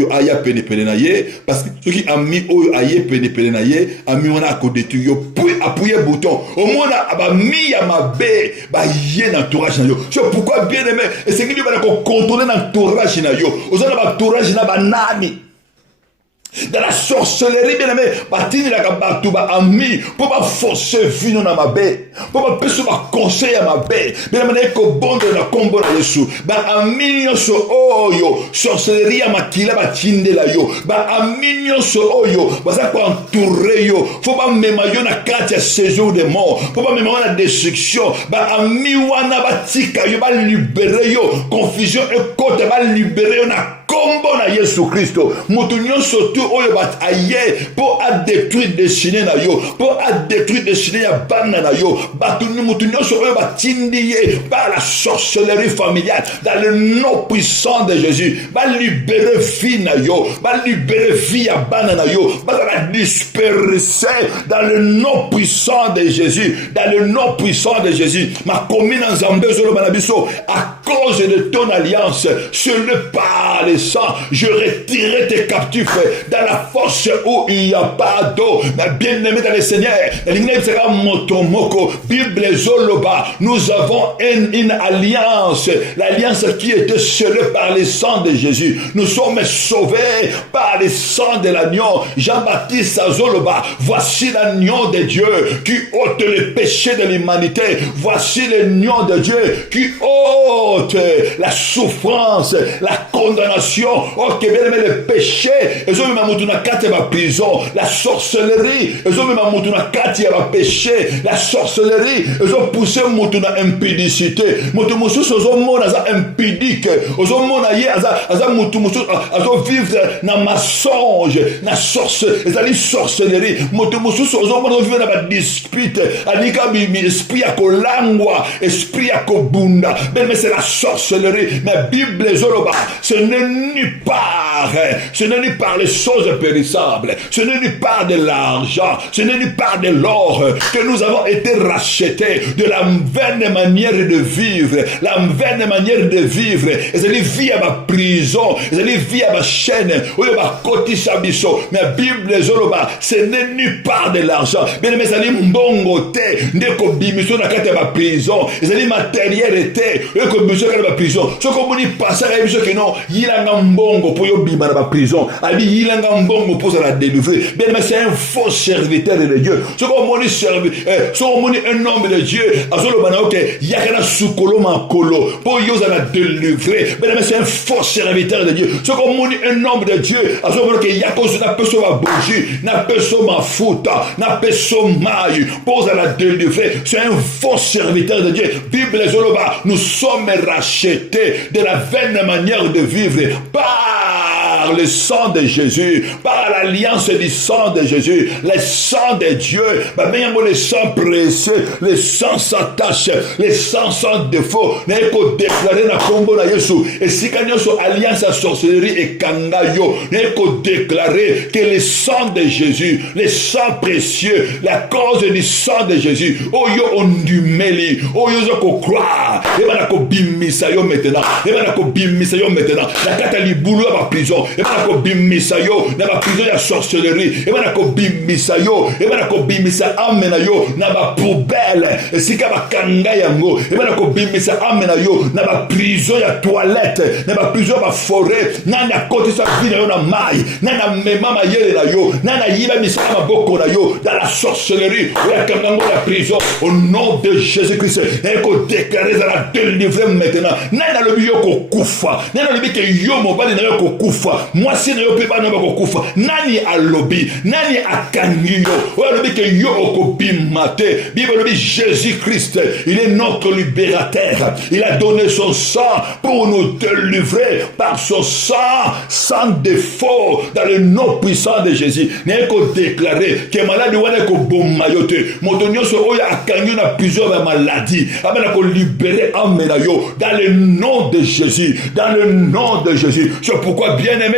aya pene na ye, parce que ceux qui ami oyo aye pene na ye, ami wana akodetu yo, puis appuyer bouton, au moins aba mi ya mabe, ba ye na entourage na yo. C'est pourquoi bien aimé, et c'est qu'il va contrôler l'entourage na yo, ozana ba entourage na ba nani. Dans la sorcellerie, bien aimé, batini la kabatu ba ami, pour pas forcer vino na mabe, pour pas peso ba conseil à mabe, bien aimé ko bonde na kombo na Yesu, ba ami so oyo, sorcellerie à makila ba tinde la yo, ba ami so oyo, ba sa ko entourer yo, faut pas mema yo na kati ya séjour de mort, faut pas mema na destruction, ba ami wana ba tika yo ba libérer yo, confusion et côté ba libérer yo na kombo na Yesu Christo, mutu nyonso tu oyo bat aye pour a détruire destiné na yo, pour a détruire destiné ya bana na yo, batu mutu nyonso oyo batindi ye par la sorcellerie familiale, dans le nom puissant de Jésus, va libérer vie na yo, va libérer vie ya bana na yo, va la disperser dans le nom puissant de Jésus, dans le nom puissant de Jésus. Ma commune en Zambé zolo banabiso, à cause de ton alliance, sur le par les sang, je retirerai tes captifs dans la force où il n'y a pas d'eau. Mais bien aimé dans le Seigneur, Bible Zoloba, nous avons une alliance, l'alliance qui était scellée par le sang de Jésus. Nous sommes sauvés par le sang de l'agneau. Jean-Baptiste Zoloba, voici l'agneau de Dieu qui ôte le péché de l'humanité. Voici l'agneau de Dieu qui ôte la souffrance, la condamnation. Oh, que bien aimé le péché. Et je me na kati ya prison, la sorcellerie, ils ont même mutu na kati ya péché, la sorcellerie, ils ont poussé mutu na impudicité, mutu mususu ils ont mona za impudique, ils ont mona ye aza mutu mususu azo vivre na mensonge, na sorcellerie, mutu mususu ils ont mona vivre na ba dispute, anika bi esprit ya kolangwa, esprit ya kobunda, mais c'est la sorcellerie, mais Bible zoloba, ce n'est nulle part, ce n'est nulle part les choses périssables, ce n'est nulle part de l'argent, ce n'est nulle part de l'or que nous avons été rachetés de la vaine manière de vivre, la vaine manière de vivre. Et c'est vie à ma prison, c'est vie à ma chaîne, où il va côté sabiso. Mais la Bible ce n'est nulle part de l'argent. Bien aimé, c'est mbongo te, ndeko bimiso na kati ma prison, c'est matériel te, ndeko bimiso na kati ma prison. Ce qu'on dit passer à biso que non, yilanga mbongo pour yo bima na prison, ali yilanga mbongo pour la délivrer. Bien aimé, c'est un faux serviteur de Dieu. Ce qu'on dit un homme de Dieu, azolo bana ok, yakana sukolo makolo pour yo za délivrer. Bien aimé, c'est un faux serviteur de Dieu. Ce qu'on dit un homme de Dieu, azolo que yakoso na peso ma bougie, na peso ma futa, na peso maille pour la délivrer. C'est un faux serviteur de Dieu. Bible zoloba, nous sommes rachetés de la vaine manière de vivre par le sang de Jésus, par l'alliance du sang de Jésus, le sang de Dieu, même le sang précieux, le sang sans tache, le sang sans défaut, n'est qu'au déclarer na combo na Yesu, et si quand nous alliance à sorcellerie et kangayo, n'est qu'au déclarer que le sang de Jésus, le sang précieux, la cause du sang de Jésus, oh yo on du meli, oh yo ko croire, et ben ko bimisa yo maintenant, et ben ko bimisa yo maintenant, la katali boulou à ma prison, et ben ko bimisa yo na ma prison ya sorcellerie, et ben ko bimisa yo, et ben ko bimisa amena yo na ma poubelle, et si ka ba kanga yango, et ben ko bimisa amena yo na ma prison ya toilette, na ma prison ya forêt, na na côté sa vie na yo na mai, na na mema ma yele na yo, na na yiba misa ma boko na yo dans la sorcellerie, ou la kangango la prison, au nom de Jésus-Christ, et qu'on déclare la délivrer maintenant. Nana le bio ko kufa, nana le bio yo mobali na yo ko kufa, moi si na yo pe ba na ko kufa, nani a lobby, nani a kangiyo, ou le bio yo ko bimate, Bible le Jésus-Christ, il est notre libérateur, il a donné son sang pour nous délivrer par son sang sans défaut dans le nom puissant de Jésus. N'est qu'on déclarer que malade ou est qu'on bon mayote, mon donnion se oya a kangiyo na plusieurs maladies, amena ko libérer en menayo dans le nom de Jésus, dans le nom de Jésus. C'est pourquoi bien aimé,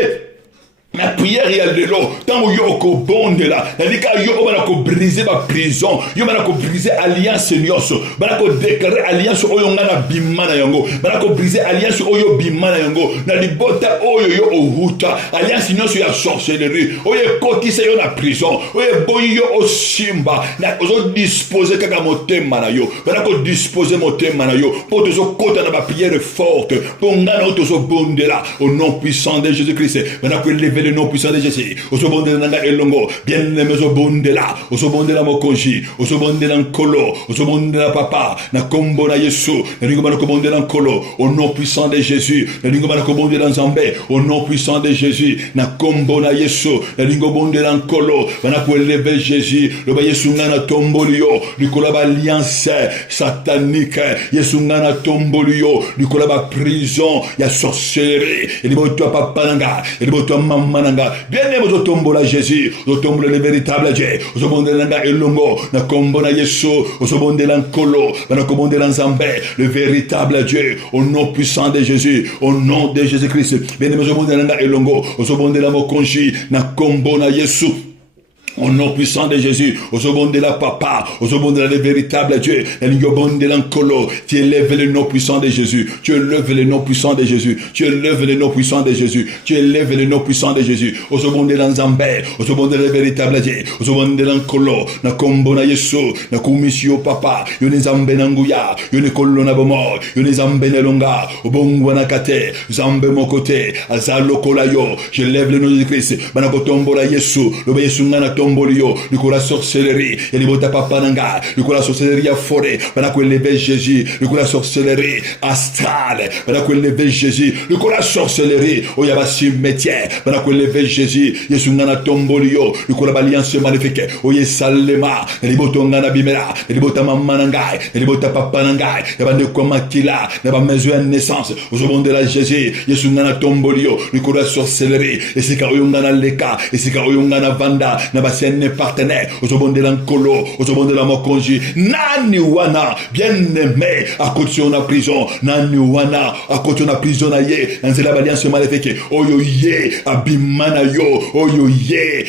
la prière y a de l'eau. Tant que yo ko bonde là, c'est-à-dire que yo bana ko briser ma prison, yo bana ko briser alliance nyoso, bana ko déclarer alliance oyo ngana bimana yango, bana ko briser alliance oyo bimana yango, na libota oyo yo ohuta, alliance nyoso ya sorcellerie, oyo kotisa yo na prison, oyo boyi yo o simba, na ozo disposer kaka motema na yo, bana ko disposer motema na yo, pour te zo kota na ba prière forte, pour ngana oto zo bonde là, au nom puissant de Jésus-Christ, bana ko lever le nom puissant de Jésus. Osobonde nanga elongo, bien aimé osobonde là, osobonde la mokonji, osobonde la nkolo, osobonde la papa, na kombo na Yesu, na lingo mana kobonde la nkolo, au nom puissant de Jésus, na lingo mana kobonde la nzambe, au nom puissant de Jésus, na kombo na Yesu, na lingo bonde la nkolo, bana ko lever Jésus, le ba Yesu ngana tombolio, likola ba alliance satanique, Yesu ngana tombolio, likola ba prison, ya sorcellerie, et libo toi papa nanga, et libo toi mananga bien aimé ozotombola Jésus ozotombola le véritable Dieu ozobondela nanga elongo na kombo na Yesu ozobondela nkolo na kobondela nzambe le véritable Dieu au nom puissant de Jésus au nom de Jésus-Christ bien aimé ozobondela nanga elongo ozobondela mokonji na kombo na Yesu au nom puissant de Jésus, au second de la papa, au second de la véritable Dieu, tu élèves le nom puissant de Jésus, tu élèves le nom puissant de Jésus, tu élèves le nom puissant de Jésus, tu élèves le nom puissant de Jésus, au second de l'Anzambe, au second de la véritable Dieu, au second de l'Ankolo, na kombo na Yesu, na kumisio papa, yone zambe nanguya, yone kolo na bomo, yone zambe nelonga, obongo na kate, zambe mokote, azalo kolayo, je lève le nom de Christ, banakotombo la Yesu, le Yesu ngana tombolio, du coup la sorcellerie, et les bota papa nanga, du coup la sorcellerie à forêt, pendant qu'on lève Jésus, du coup la sorcellerie astrale, pendant qu'on lève Jésus, du coup la sorcellerie, oh y'a pas cimetière, pendant qu'on lève Jésus, Yesu ngana tombolio, du coup la alliance magnifique, oh y'a salema, et les bota ngana bimera, et les bota maman nanga, et les bota papa nanga, y'a pas de comment qu'il a, y'a pas mesure de naissance, au second de la Jésus, Yesu ngana tombolio, du coup la sorcellerie, et c'est quand on ngana leka, et c'est quand on ngana vanda, n'a pas basene partenaire, ozobonde lankolo, ozobonde la mokonji, nani wana, bien-aimé, à côté de la prison, nani wana, à côté de la prison, naye, nanzela baliance maléfique, oyo ye, abimana yo, oyo ye,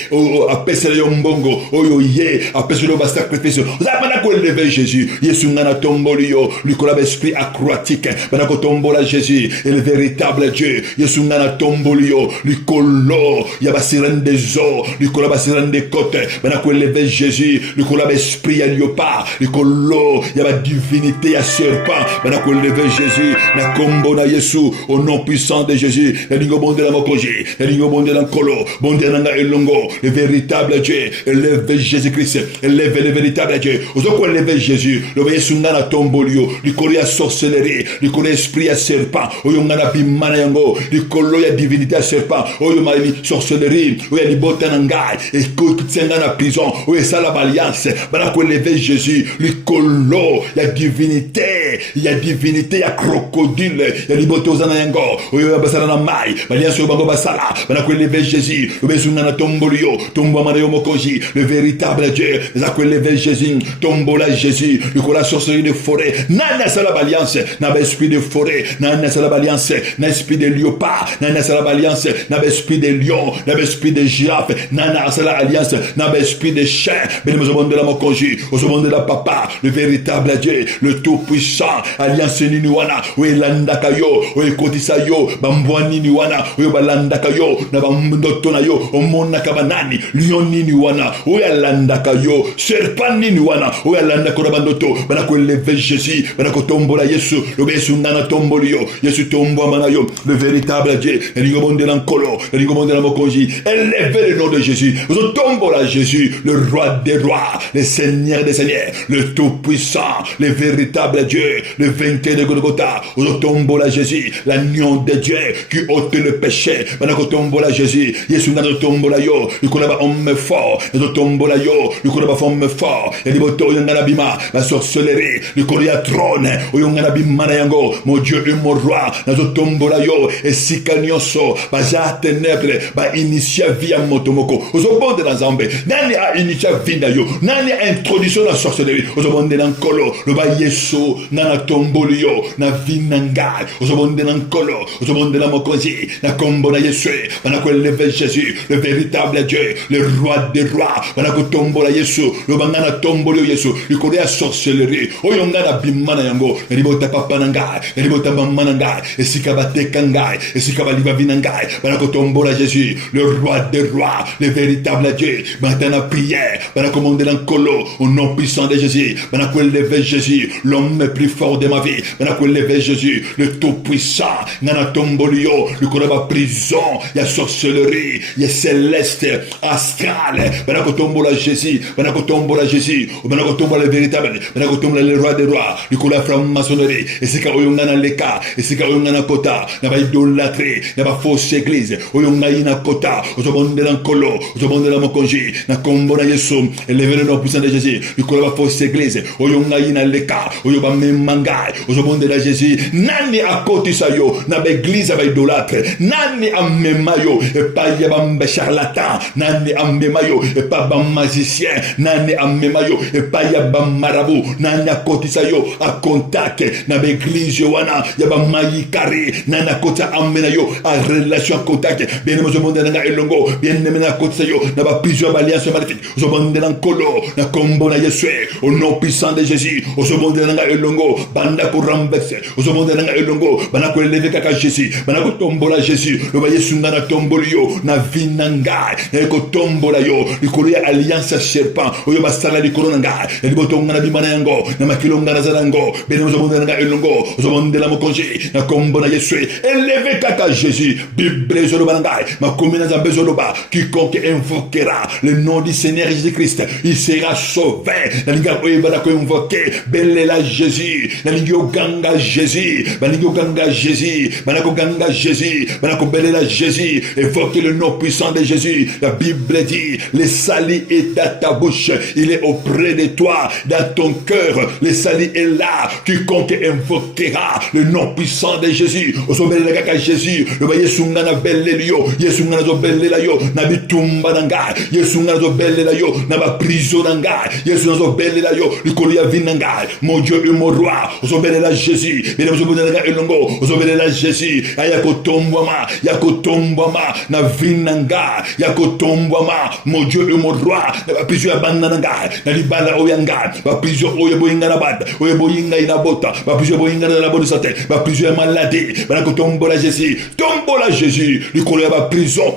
apesele yo mbongo, oyo ye, apesele yo ba sacrifice, ozabana ko lever Jésus, Yesu ngana tomboli yo, likola esprit acrobatique, bana ko tombola Jésus, et le véritable Dieu, Yesu ngana tomboli yo, likolo, ya ba sirène des eaux, likola ba sirène des côtes, bana ko lever Jésus, likola esprit ya liopa, likolo, ya ba divinité ya serpent, bana ko lever Jésus, na kombo na Yesu, au nom puissant de Jésus, la lingo bonde la mokoji, la lingo bonde la kolo, bonde nanga elongo, le véritable Dieu, élève Jésus-Christ, élève le véritable Dieu, ozoko élève Jésus, le Yesu ngana tombolio, likolo ya sorcellerie, likolo esprit ya serpent, oyo ngana bimana yango, likolo ya divinité ya serpent, oyo mali sorcellerie, oyo libota nangai, et kutsenga na prison, oyo sala alliance, bana ko élève Jésus, likolo ya divinité, ya crocodile, ya libota ozana yango, oyo basala na mai, alliance yo bango basala, bana ko élève Jésus, le bezunga na tombolio, tombo mana yo mokoji, le véritable Dieu, za ko élève Jésus, tombola Jésus, likola sorcellerie de forêt, nana sala alliance, na esprit de forêt, nana sala alliance, na esprit de léopard, nana sala alliance, na esprit de lion, na esprit de girafe, nana sala alliance, na esprit de chien, ben mo de la mokoji, au de la papa, le véritable Dieu, le tout puissant, alliance ni wana, we landa kayo, we kotisa yo, bambwani ni wana, we balanda kayo, na bamdoto na yo, omona kabanani, lion ni wana, we landa kayo, serpent ni wana, we landa korabandoto, bana ko lever Jésus, bana ko tombola Yesu, le Yesu nana tombolio, Yesu tombo manayo, le véritable Dieu, el ligobonde l'ankolo, el ligobonde la mokonji, élevez le nom de Jésus, vous tombola Jésus, le roi des rois, le seigneur des seigneurs, le tout puissant, le véritable Dieu, le vainqueur de Golgotha, vous tombola Jésus, l'agneau de Dieu qui ôte le péché, bana ko tombola Jésus, Yesu nana tombola yo, le kolaba homme fort, le tombola yo, le kolaba femme fort, el liboto yangana bima, la sorcellerie, le kolia trône, oyongana bima na yango, mon Dieu et mon roi, nazo tombola yo, et sikanyoso, baza ténèbres, ba initia via motomoko, ozobonde na zambe, nani a initia vinda yo, nani a introduction la sorcellerie, ozobonde na nkolo, le ba yeso, nana tomboli yo, na vinangai, ozobonde na nkolo, ozobonde na mokozi, na kombo na yesu, bana ko lever Jésus, le véritable Dieu, le roi des rois, bana ko tombola yesu, le bangana tomboli yo yesu, le korea sorcellerie, oyongana bimana yango, ribota papa nangai, ribota mama nangai, esika bateka ngai, esika baliba vinangai, bana ko tombola Jésus, le roi des rois, le véritable Dieu, maintenant prière, bana commander l'ankolo, au nom puissant de Jésus, bana ko lever Jésus, l'homme le plus fort de ma vie, bana ko lever Jésus, le tout puissant, nana tombolio, le koraba prison, ya sorcellerie, ya céleste, astral, bana ko tombola Jésus, bana ko tombola Jésus, bana ko tombola le véritable, bana ko tombola le roi des rois, le kola franc-maçonnerie, et c'est quand oyongana leka, et c'est quand oyongana kota, na ba idolâtrie, na ba fausse église, oyonga ina kota, ozobonde l'ankolo, ozobonde la mokonji, na kombo na Yesu, élevez le nom puissant de Jésus, le kola ba fausse église, oyonga ina leka, oyoba memangai, ozobonde la Jésus, nani akotisa yo, na ba église ba idolâtre, nani amema yo, et pas yaba charlatan, nani amema yo, et pas ba magicien, nani amema yo, et pas yaba marabout, nani akotisa yo, a contact, na ba église wana, yaba maïkari, nani akotisa amena yo, a relation contact, bien aimé ozobonde na elongo, bien aimé na akotisa yo, na ba plusieurs alliances magnifiques, ozobonde na nkolo, na kombo na Yesu, au nom puissant de Jésus, ozobonde na elongo, banda ko renverser, ozobonde na elongo, bana ko lever kaka Jésus, bana ko tombola Jésus, le ba Yesu na tombolio, na vinanga, na ko tombola yo, likolo ya alliance serpent, oyo ba sala likolo nanga, ya liboto ngana bimana yango, na makilo ngana zalango, bien aimé ozobonde na elongo, ozobonde la mokonji, na kombo na Yesu, élevez kaka Jésus, Bible zolobangai, ma commune zambe zoloba, quiconque invoquera le nom du Seigneur Jésus-Christ, il sera sauvé. La liga oye bana ko invoquer, belle la Jésus, Jésus, Nalingio Ganga Jésus, Baningio Ganga Jésus, Banako Ganga Jésus, Banako Belela Jésus, évoquez le nom puissant de Jésus. La Bible dit, le salut est à ta bouche, il est auprès de toi, dans ton cœur, le salut est là, quiconque invoquera le nom puissant de Jésus. Osobelela Kaka Jésus, le ba Yesunga na belelio, Yesunga na zo belela yo, na bitumba nanga, Yesunga na zo belela yo, na ba prison nanga, Yesunga na zo belela yo, likolo ya vinanga, mon Dieu et mon roi, osobelela Jésus, mesdames et messieurs, elongo, osobelela Jésus, ayakotombwama, yakotombwama, na vinanga, yakotombwama, mon Dieu et mon roi, na ba prison ya bananga, na libala oyanga, ba prison oyo boyinga na bata, oyo boyinga ina bota, ba prison boyinga na la bonne santé, ba prison ya maladie, ba kotombola Jésus, tombola Jésus, likolo ya ba prison.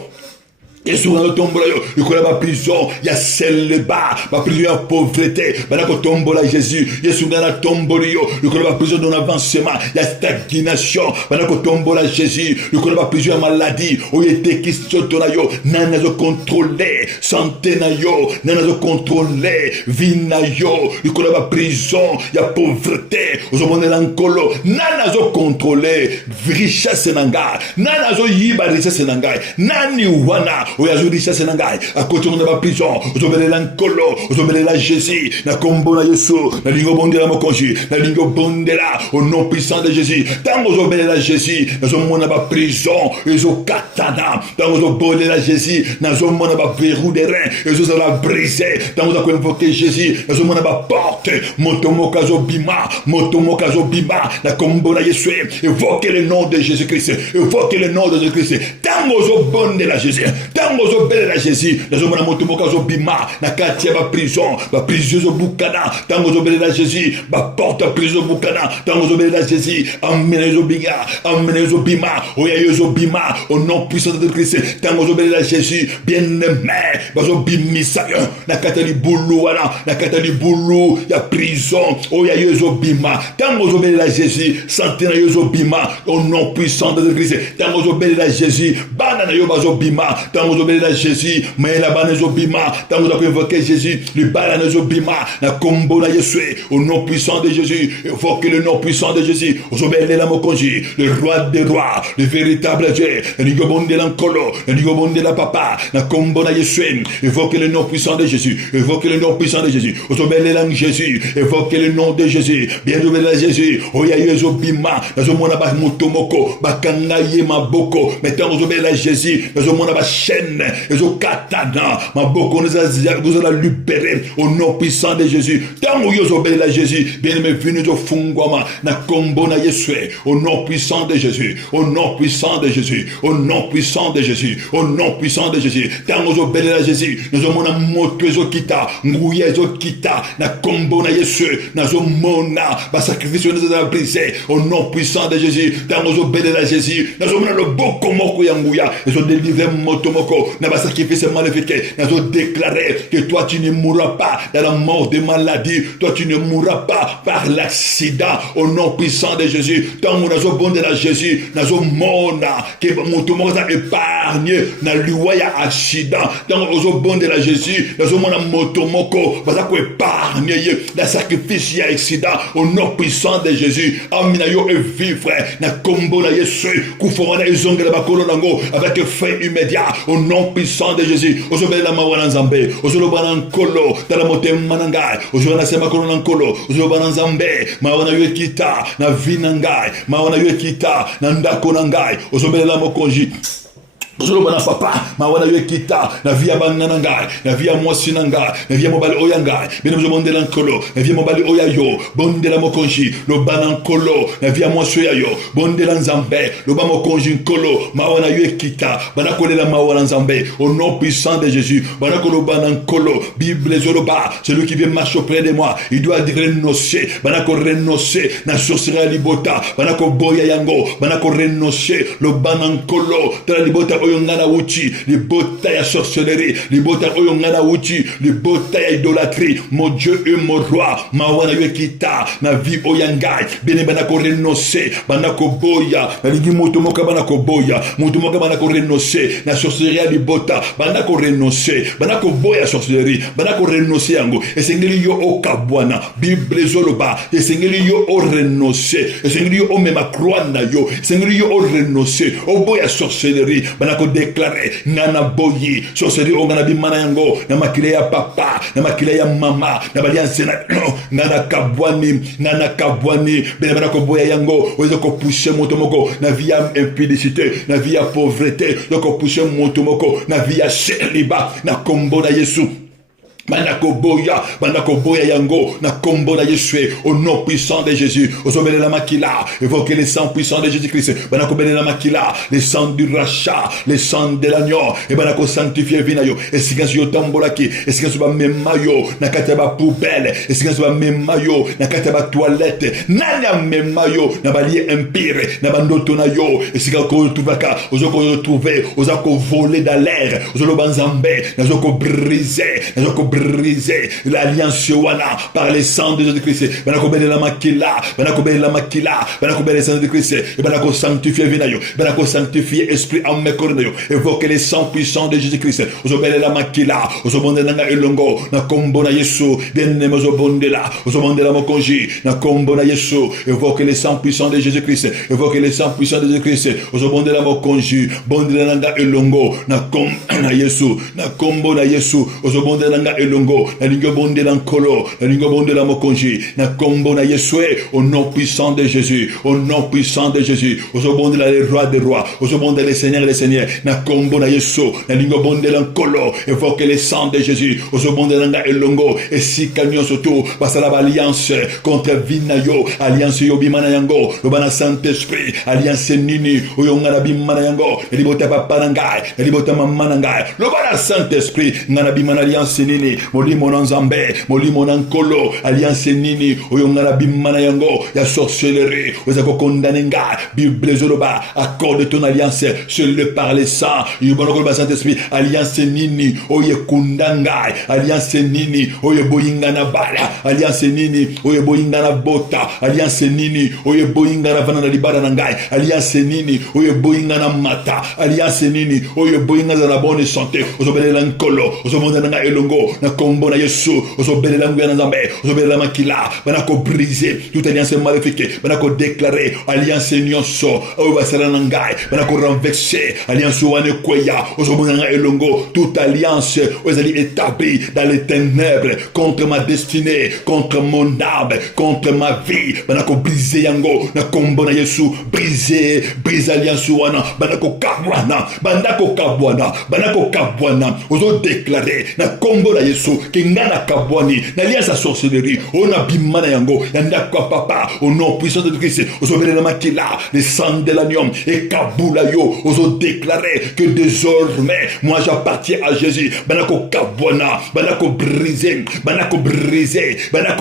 Et sur le tombeau là, il y a la prison, il y a celle bas, la prison de pauvreté, il y a tombeau là Jésus, il y a sur la tombeau là, il y a la prison d'un avancement, il y a stagnation, il y a tombeau là Jésus, il y a la prison de maladie, il y a des questions là, nana zo contrôler, santé na yo, nana zo contrôler, vie na yo, il y a la prison, il y a pauvreté, il y a l'ancolo, nana zo contrôler, richesse nanga, nana zo yiba richesse nanga, nani wana. Oyazu richesse nangai à côté de la prison ozobele lankolo ozobele la Jésus na kombo na Yesu na lingo bondela mokonji na lingo bondela au nom puissant de Jésus tango ozobele la Jésus na zomona ba prison ezo katana tango ozobele la Jésus na zomona ba verrou de rein ezo za la briser tango za invoquer Jésus na zomona ba porte motomoka zobima na kombo na Yesu évoquez le nom de Jésus-Christ évoquez le nom de Jésus-Christ tango ozobele la Jésus tango zo belela Jésus nazo mona moto moka zo bima na kati ya ba prison zo bukana tango zo belela Jésus ba porte prison bukana tango zo belela Jésus amena zo bima oya yo zo bima au nom puissant de Christ tango zo belela Jésus bien-aimé ba zo bimisa na kati bulu wana na kati bulu ya prison oya yo zo bima tango zo belela Jésus santé na yo zo bima au nom puissant de Christ tango zo belela Jésus bana na yo ba zo bima tango zo belela Jésus mais la bana zo bima tango zo invoquer Jésus le bana zo bima na kombo na Yesu au nom puissant de Jésus évoquer le nom puissant de Jésus zo belela mokonji le roi des rois le véritable Dieu le gobon de l'ancolo le gobon de la papa na kombo na Yesu évoquer le nom puissant de Jésus évoquer le nom puissant de Jésus zo belela Jésus évoquer le nom de Jésus bien zo belela Jésus oya yo bima zo mona ba motomoko bakanga ye maboko mais tango zo belela Jésus zo mona ba chaîne et au katana ma boko vous allez libérer au nom puissant de Jésus tango yo zo belela Jésus bien aimé venu zo fungwama na kombo na Yesu au nom puissant de Jésus au nom puissant de Jésus au nom puissant de Jésus au nom puissant de Jésus tango zo belela Jésus nous mona moto zo kita nguye zo kita na kombo na Yesu na zo mona ba sacrifice nous a brisé au nom puissant de Jésus tango zo belela Jésus nous mona le boko moko ya nguya et zo délivrer moto moko na ba sacrifice maléfique nous déclarer que toi tu ne mourras pas dans la mort de maladie toi tu ne mourras pas par l'accident au nom puissant de Jésus tango na zo bondela Jésus na zo mona que moto moko za épargné na liwa ya accident tango zo bondela Jésus na zo mona moto moko ba za ko épargné la sacrifice ya accident au nom puissant de Jésus amina yo et vivre na kombo na Yesu kufona ezongela bakolo nango avec fin immédiat au nom puissant de Jésus ozobelela mawana nzambe ozolobana nkolo tala motema na ngai ozolana sema kono na nkolo ozolobana nzambe mawana yo ekita na vi na ngai mawana yo ekita na ndako na ngai ozobelela mokonzi Zolo bana papa, ma wana yo kita, na via bangana ngai, na via mwasi ngai, na via mobali oyangai, bino zo monde lankolo, na via mobali oyayo, bonde la mokonji, lo banankolo, na via mwasi oyayo, bonde la nzambe, lo ba mokonji nkolo, ma wana yo kita, bana kolela ma wana nzambe, au nom puissant de Jésus, bana kolo banankolo, Bible zoloba, celui qui vient marcher auprès de moi, il doit renoncer, bana ko renoncer, na sorcerie libota, bana ko boya yango, bana ko renoncer, lo banankolo, tra libota oyongana uchi, libota ya sorcellerie, libota oyongana uchi, libota ya idolâtrie. Mon Dieu et mon roi, mawana yekita na vie oyangai, bene banako renoncer, banako boya, na ligi moto moka banako boya, moto moka banako renoncer, na sorcellerie ya libota, banako renoncer, banako boya sorcellerie, banako renoncer yango, esengeli yo okabwana, Bible zoloba, esengeli yo o renoncer, esengeli yo o mema croix na yo, esengeli yo o renoncer, o boya sorcellerie, banako déclarer, ngana boyi, sorcellerie o ngana bimana yango, na makile ya papa, na makile ya mama, na balianse na ngana kabwani, bene banako boya yango, ozo ko pousser motomoko, na via impudicité, na via pauvreté, ko pousser motomoko, na via célibat, na kombo na Yesu. Banako boya yango, na kombo na Yeshua, au nom puissant de Jésus, au obéle la makila, évoquez les sangs puissants de Jésus-Christ, banako bele la makila, les sangs du rachat, les sangs de l'agneau, et banako sanctifier vinayo, et si quand yo tambolaki, et si quand ba memayo, na kataba poubelle, et si quand ba memayo, na kataba toilette, nanya memayo, na balié empire, na bandoto na yo, et si quand ko tubaka, ozoko retrouver, ozako voler dans l'air, ozolo banzambe, nazoko briser, nazoko briser l'alliance wana par les sangs de Jésus-Christ. Banako bele la makila, banako bele la makila, banako bele les sangs de Christ, et banako sanctifier vinayo, banako sanctifier esprit âme corps nayo, évoquer les sangs puissants de Jésus-Christ. Ozo bele la makila, ozo bonde nanga elongo, na kombo na Yesu, bien-aimé ozo bonde la mokonji, na kombo na Yesu, évoquer les sangs puissants de Jésus-Christ, évoquer les sangs puissants de Jésus-Christ. Ozo bonde la mokonji, bonde nanga elongo, na kombo na Yesu, na kombo na Yesu, ozo bonde nanga elongo, na lingo bonde l'ankolo, na lingo bonde la mokonji, na kombo na Yeshua, au nom puissant de Jésus, au nom puissant de Jésus, au bonde la les rois des rois, au bonde les seigneurs des seigneurs, na kombo na Yesu, na lingo bonde l'ankolo, évoque les sangs de Jésus, au bonde langa elongo, et si camion surtout, passe la alliance contre Vinayo, alliance yobimana yango, le bana Saint-Esprit, alliance nini, oyongana bimana yango, et libota papa nangai, et libota mama nangai, le bana Saint-Esprit, ngana bimana alliance nini, molimo nanzambe, molimo nankolo, alliance nini, oyongana bimana yango, ya sorcellerie, ozako kondanenga, Bible zoloba, accorde ton alliance, seul par les sangs, yubano ba Saint-Esprit, alliance nini, oye kundangai, alliance nini, oye boyingana bala, alliance nini, oye boyingana bota, alliance nini, oye boyingana vanana libara nangai, alliance nini, oye boyingana mata, alliance nini, oye boyingana la bonne santé, ozobele lankolo, ozobonda nanga elongo, na kombo na Yesu, ozobele la nguya nzambe, ozobele la makila, banako briser toute alliance maléfique, banako déclarer alliance nyonso, obasala nangai, banako renverser alliance wane kweya, ozobonda nanga elongo, toute alliance ozali établie dans les ténèbres contre ma destinée, contre mon âme, contre ma vie, banako briser yango, na kombo na Yesu, briser alliance wana, banako kabwana, banako kabwana, ozo déclarer na kombo na Yesu, kengana kabwani, na alliance à sorcellerie, ona bimana yango, yanda kwa papa, au nom puissant de Christ, ozo bele la makila, les sangs de l'agneau, et kabula yo, ozo déclarer que désormais, moi j'appartiens à Jésus, banako kabwana, banako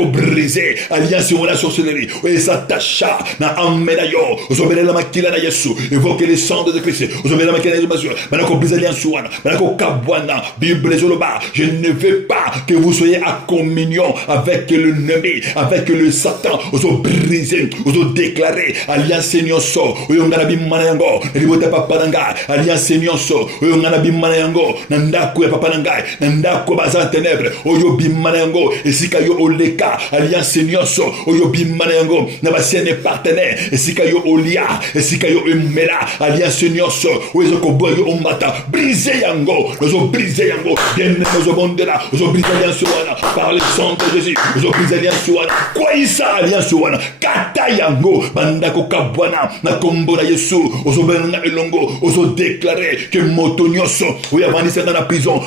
briser, alliance ou la sorcellerie, et s'attacha, na amena yo, ozo bele la makila na Yesu, évoquer les sangs de Christ, ozo bele la makila na Yesu, banako briser alliance ou banako kabwana, Bible zoloba, je ne veux pas que vous soyez à communion avec l'ennemi, avec le Satan, ozo briser, ozo déclarer, alliance nyonso, oyongana bimana yango, libota papa nanga, alliance nyonso, oyongana bimana yango, nandako ya papa nanga, nandako baza ténèbres, oyo bimana yango, esika yo oleka, alliance nyonso, oyo bimana yango, na basienne partenaire, esika yo olia, esika yo emela, alliance nyonso, oyo ko yo omata, briser yango, ozo briser yango, bien ozo bondela, ozo briser alliance wana, par le sang de Jésus, ozo briser alliance wana, quoi isa alliance wana, kata yango, bandako kabwana, na kombo na Yesu, ozo benga elongo, ozo déclarer que moto nyonso, oyo avandisa dans la prison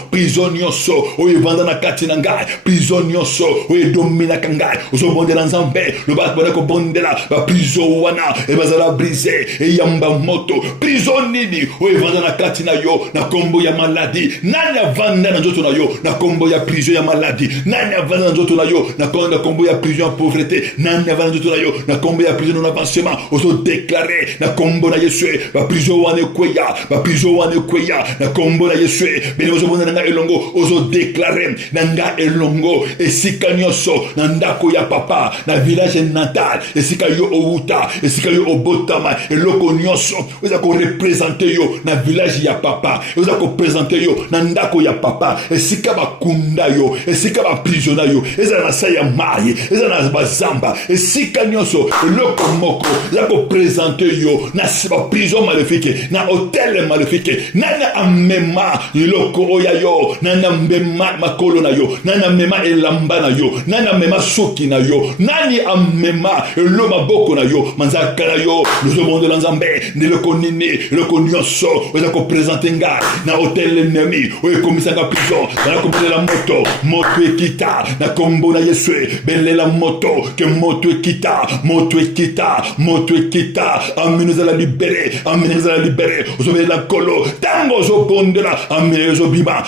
nyonso, oyo vanda na kati na ngai, prison nyonso, oyo domina kangai, ozo bondela nzambe, le bat bonako bondela, ba prison wana, e bazala briser, e yamba moto, prison nini, oyo vanda na kati na yo, na kombo ya maladie, nani avanda na nzoto na yo, na kombo combo ya prison ya maladie. Nani avana nzoto na yo, na combo ya prison ya pauvreté. Nani avana nzoto na yo, na combo ya prison na avancement. Ozo déclarer na combo na Yesu, ba prison wane kweya, ba prison wane kweya, na combo na Yesu. Bene ozo bona nga elongo, ozo déclarer na nga elongo, esika nyoso, na ndako ya papa, na village natal, esika yo outa, esika yo obotama, eloko nyoso, oza ko représenter yo na village ya papa, oza ko présenter yo na ndako ya papa, esika bakunda yo, esika ba prisona yo, eza na sa ya mari, eza na bazamba, esika nyoso, eloko moko, oza ko présenter yo na ba prison maléfique, na hôtel maléfique, nana amema eloko oya yo, nana mema makolo na yo, nana mema elamba na yo, nana mema soki na yo, nani amema elo maboko na yo, manzaka na yo, nous avons de l'enzambé, ne le konini, le konyoso, oza ko présenter nga na hôtel ennemi, oye komisanga prison, na kombe la moto ekita, na kombo na Yesu, belle la moto, que moto ekita, amène nous à la libérer, ozo la kolo, tango zo bondela, amène zo bima,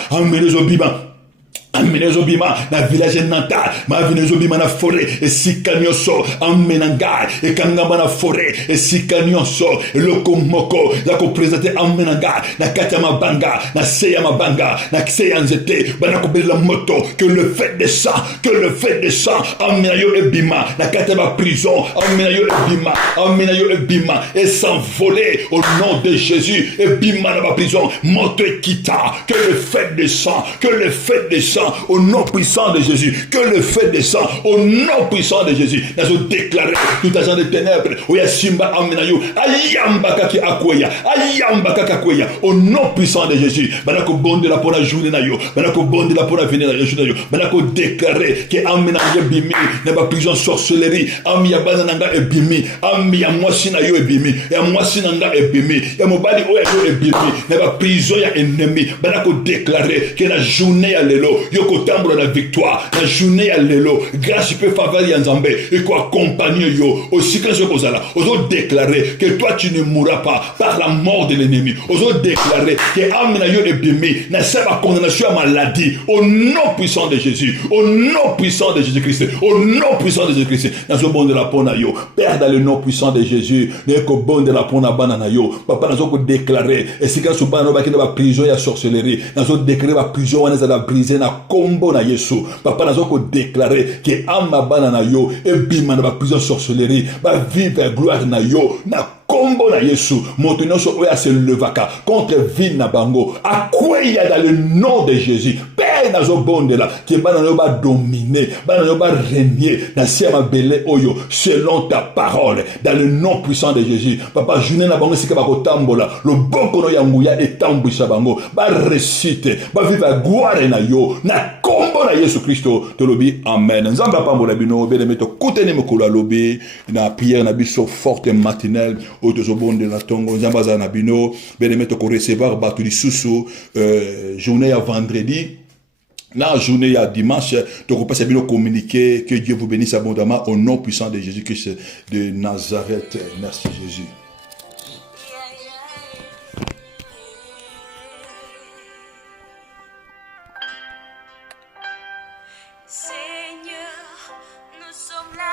amene zobima na village natal, ma vine zobima na forêt, esika nyoso amenanga ekangamba na forêt, esika nyoso eloko moko la ko présenter amenanga na kati ya mabanga, na se ya mabanga, na se ya nzete, bana ko bela moto, que le fait de ça amena yo ebima na kati ya ba prison, amena yo ebima et s'envoler au nom de Jésus, ebima na ba prison, moto ekita, que le fait de ça au nom puissant de Jésus, que le feu descend au nom puissant de Jésus. Nous avons déclaré tout agent de ténèbres, oya simba amenayo, ayamba kaki akweya, au nom puissant de Jésus. Banako bonde la pour la journée na yo, banako bonde la pour la venir na yo, banako déclaré que amenayo bimi, na ba prison sorcellerie, ami ya bananga ebimi, ami ya mwasi na yo ebimi, ya mwasi nanga ebimi, ya mobali oya yo ebimi, na ba prison ya ennemi, banako déclaré que la journée ya lelo yoko tambo la victoire, la journée ya lelo, grâce peut faveur ya nzambe, et quoi accompagner yo, aussi que ce kozala, oso déclarer que toi tu ne mourras pas par la mort de l'ennemi, oso déclarer que amena yo ebimi, na seba condamnation à maladie, au nom puissant de Jésus, au nom puissant de Jésus-Christ, au nom puissant de Jésus-Christ, na zo bon de la pona yo, Père dans le nom puissant de Jésus, ne ko bon de la pona banana yo, papa na zo ko déclarer, et si quand so bana ba ki na prison ya sorcellerie, na zo déclarer ba prison wana za la briser na kombo na Yesu, papa na zo ko déclarer que ama banana yo, et bima na ba prison sorcellerie, ba vivre gloire na yo, na kombo na Yesu, montenons so oya se levaka contre vie na bango, akweya dans le nom de Jésus, Père na zo bonde la, que bana yo ba dominer, bana yo ba régner, na siama belé oyo, selon ta parole, dans le nom puissant de Jésus, papa journée na bango sika ba kotambola, le boko no ya nguya etambwisa bango, ba récite, ba vivre gloire na yo, na kombo na Yesu Christo, te lobi, amen. Nzamba pambola bino, bele meto koutene mokolo lobi, na prière na biso forte matinelle, de la tongo nzambaza na bino benemeto ko recevoir batu di susu journée à vendredi la journée à dimanche donc on passe bien communiquer que Dieu vous bénisse abondamment au nom puissant de Jésus-Christ de Nazareth. Merci Jésus. Seigneur, nous sommes là.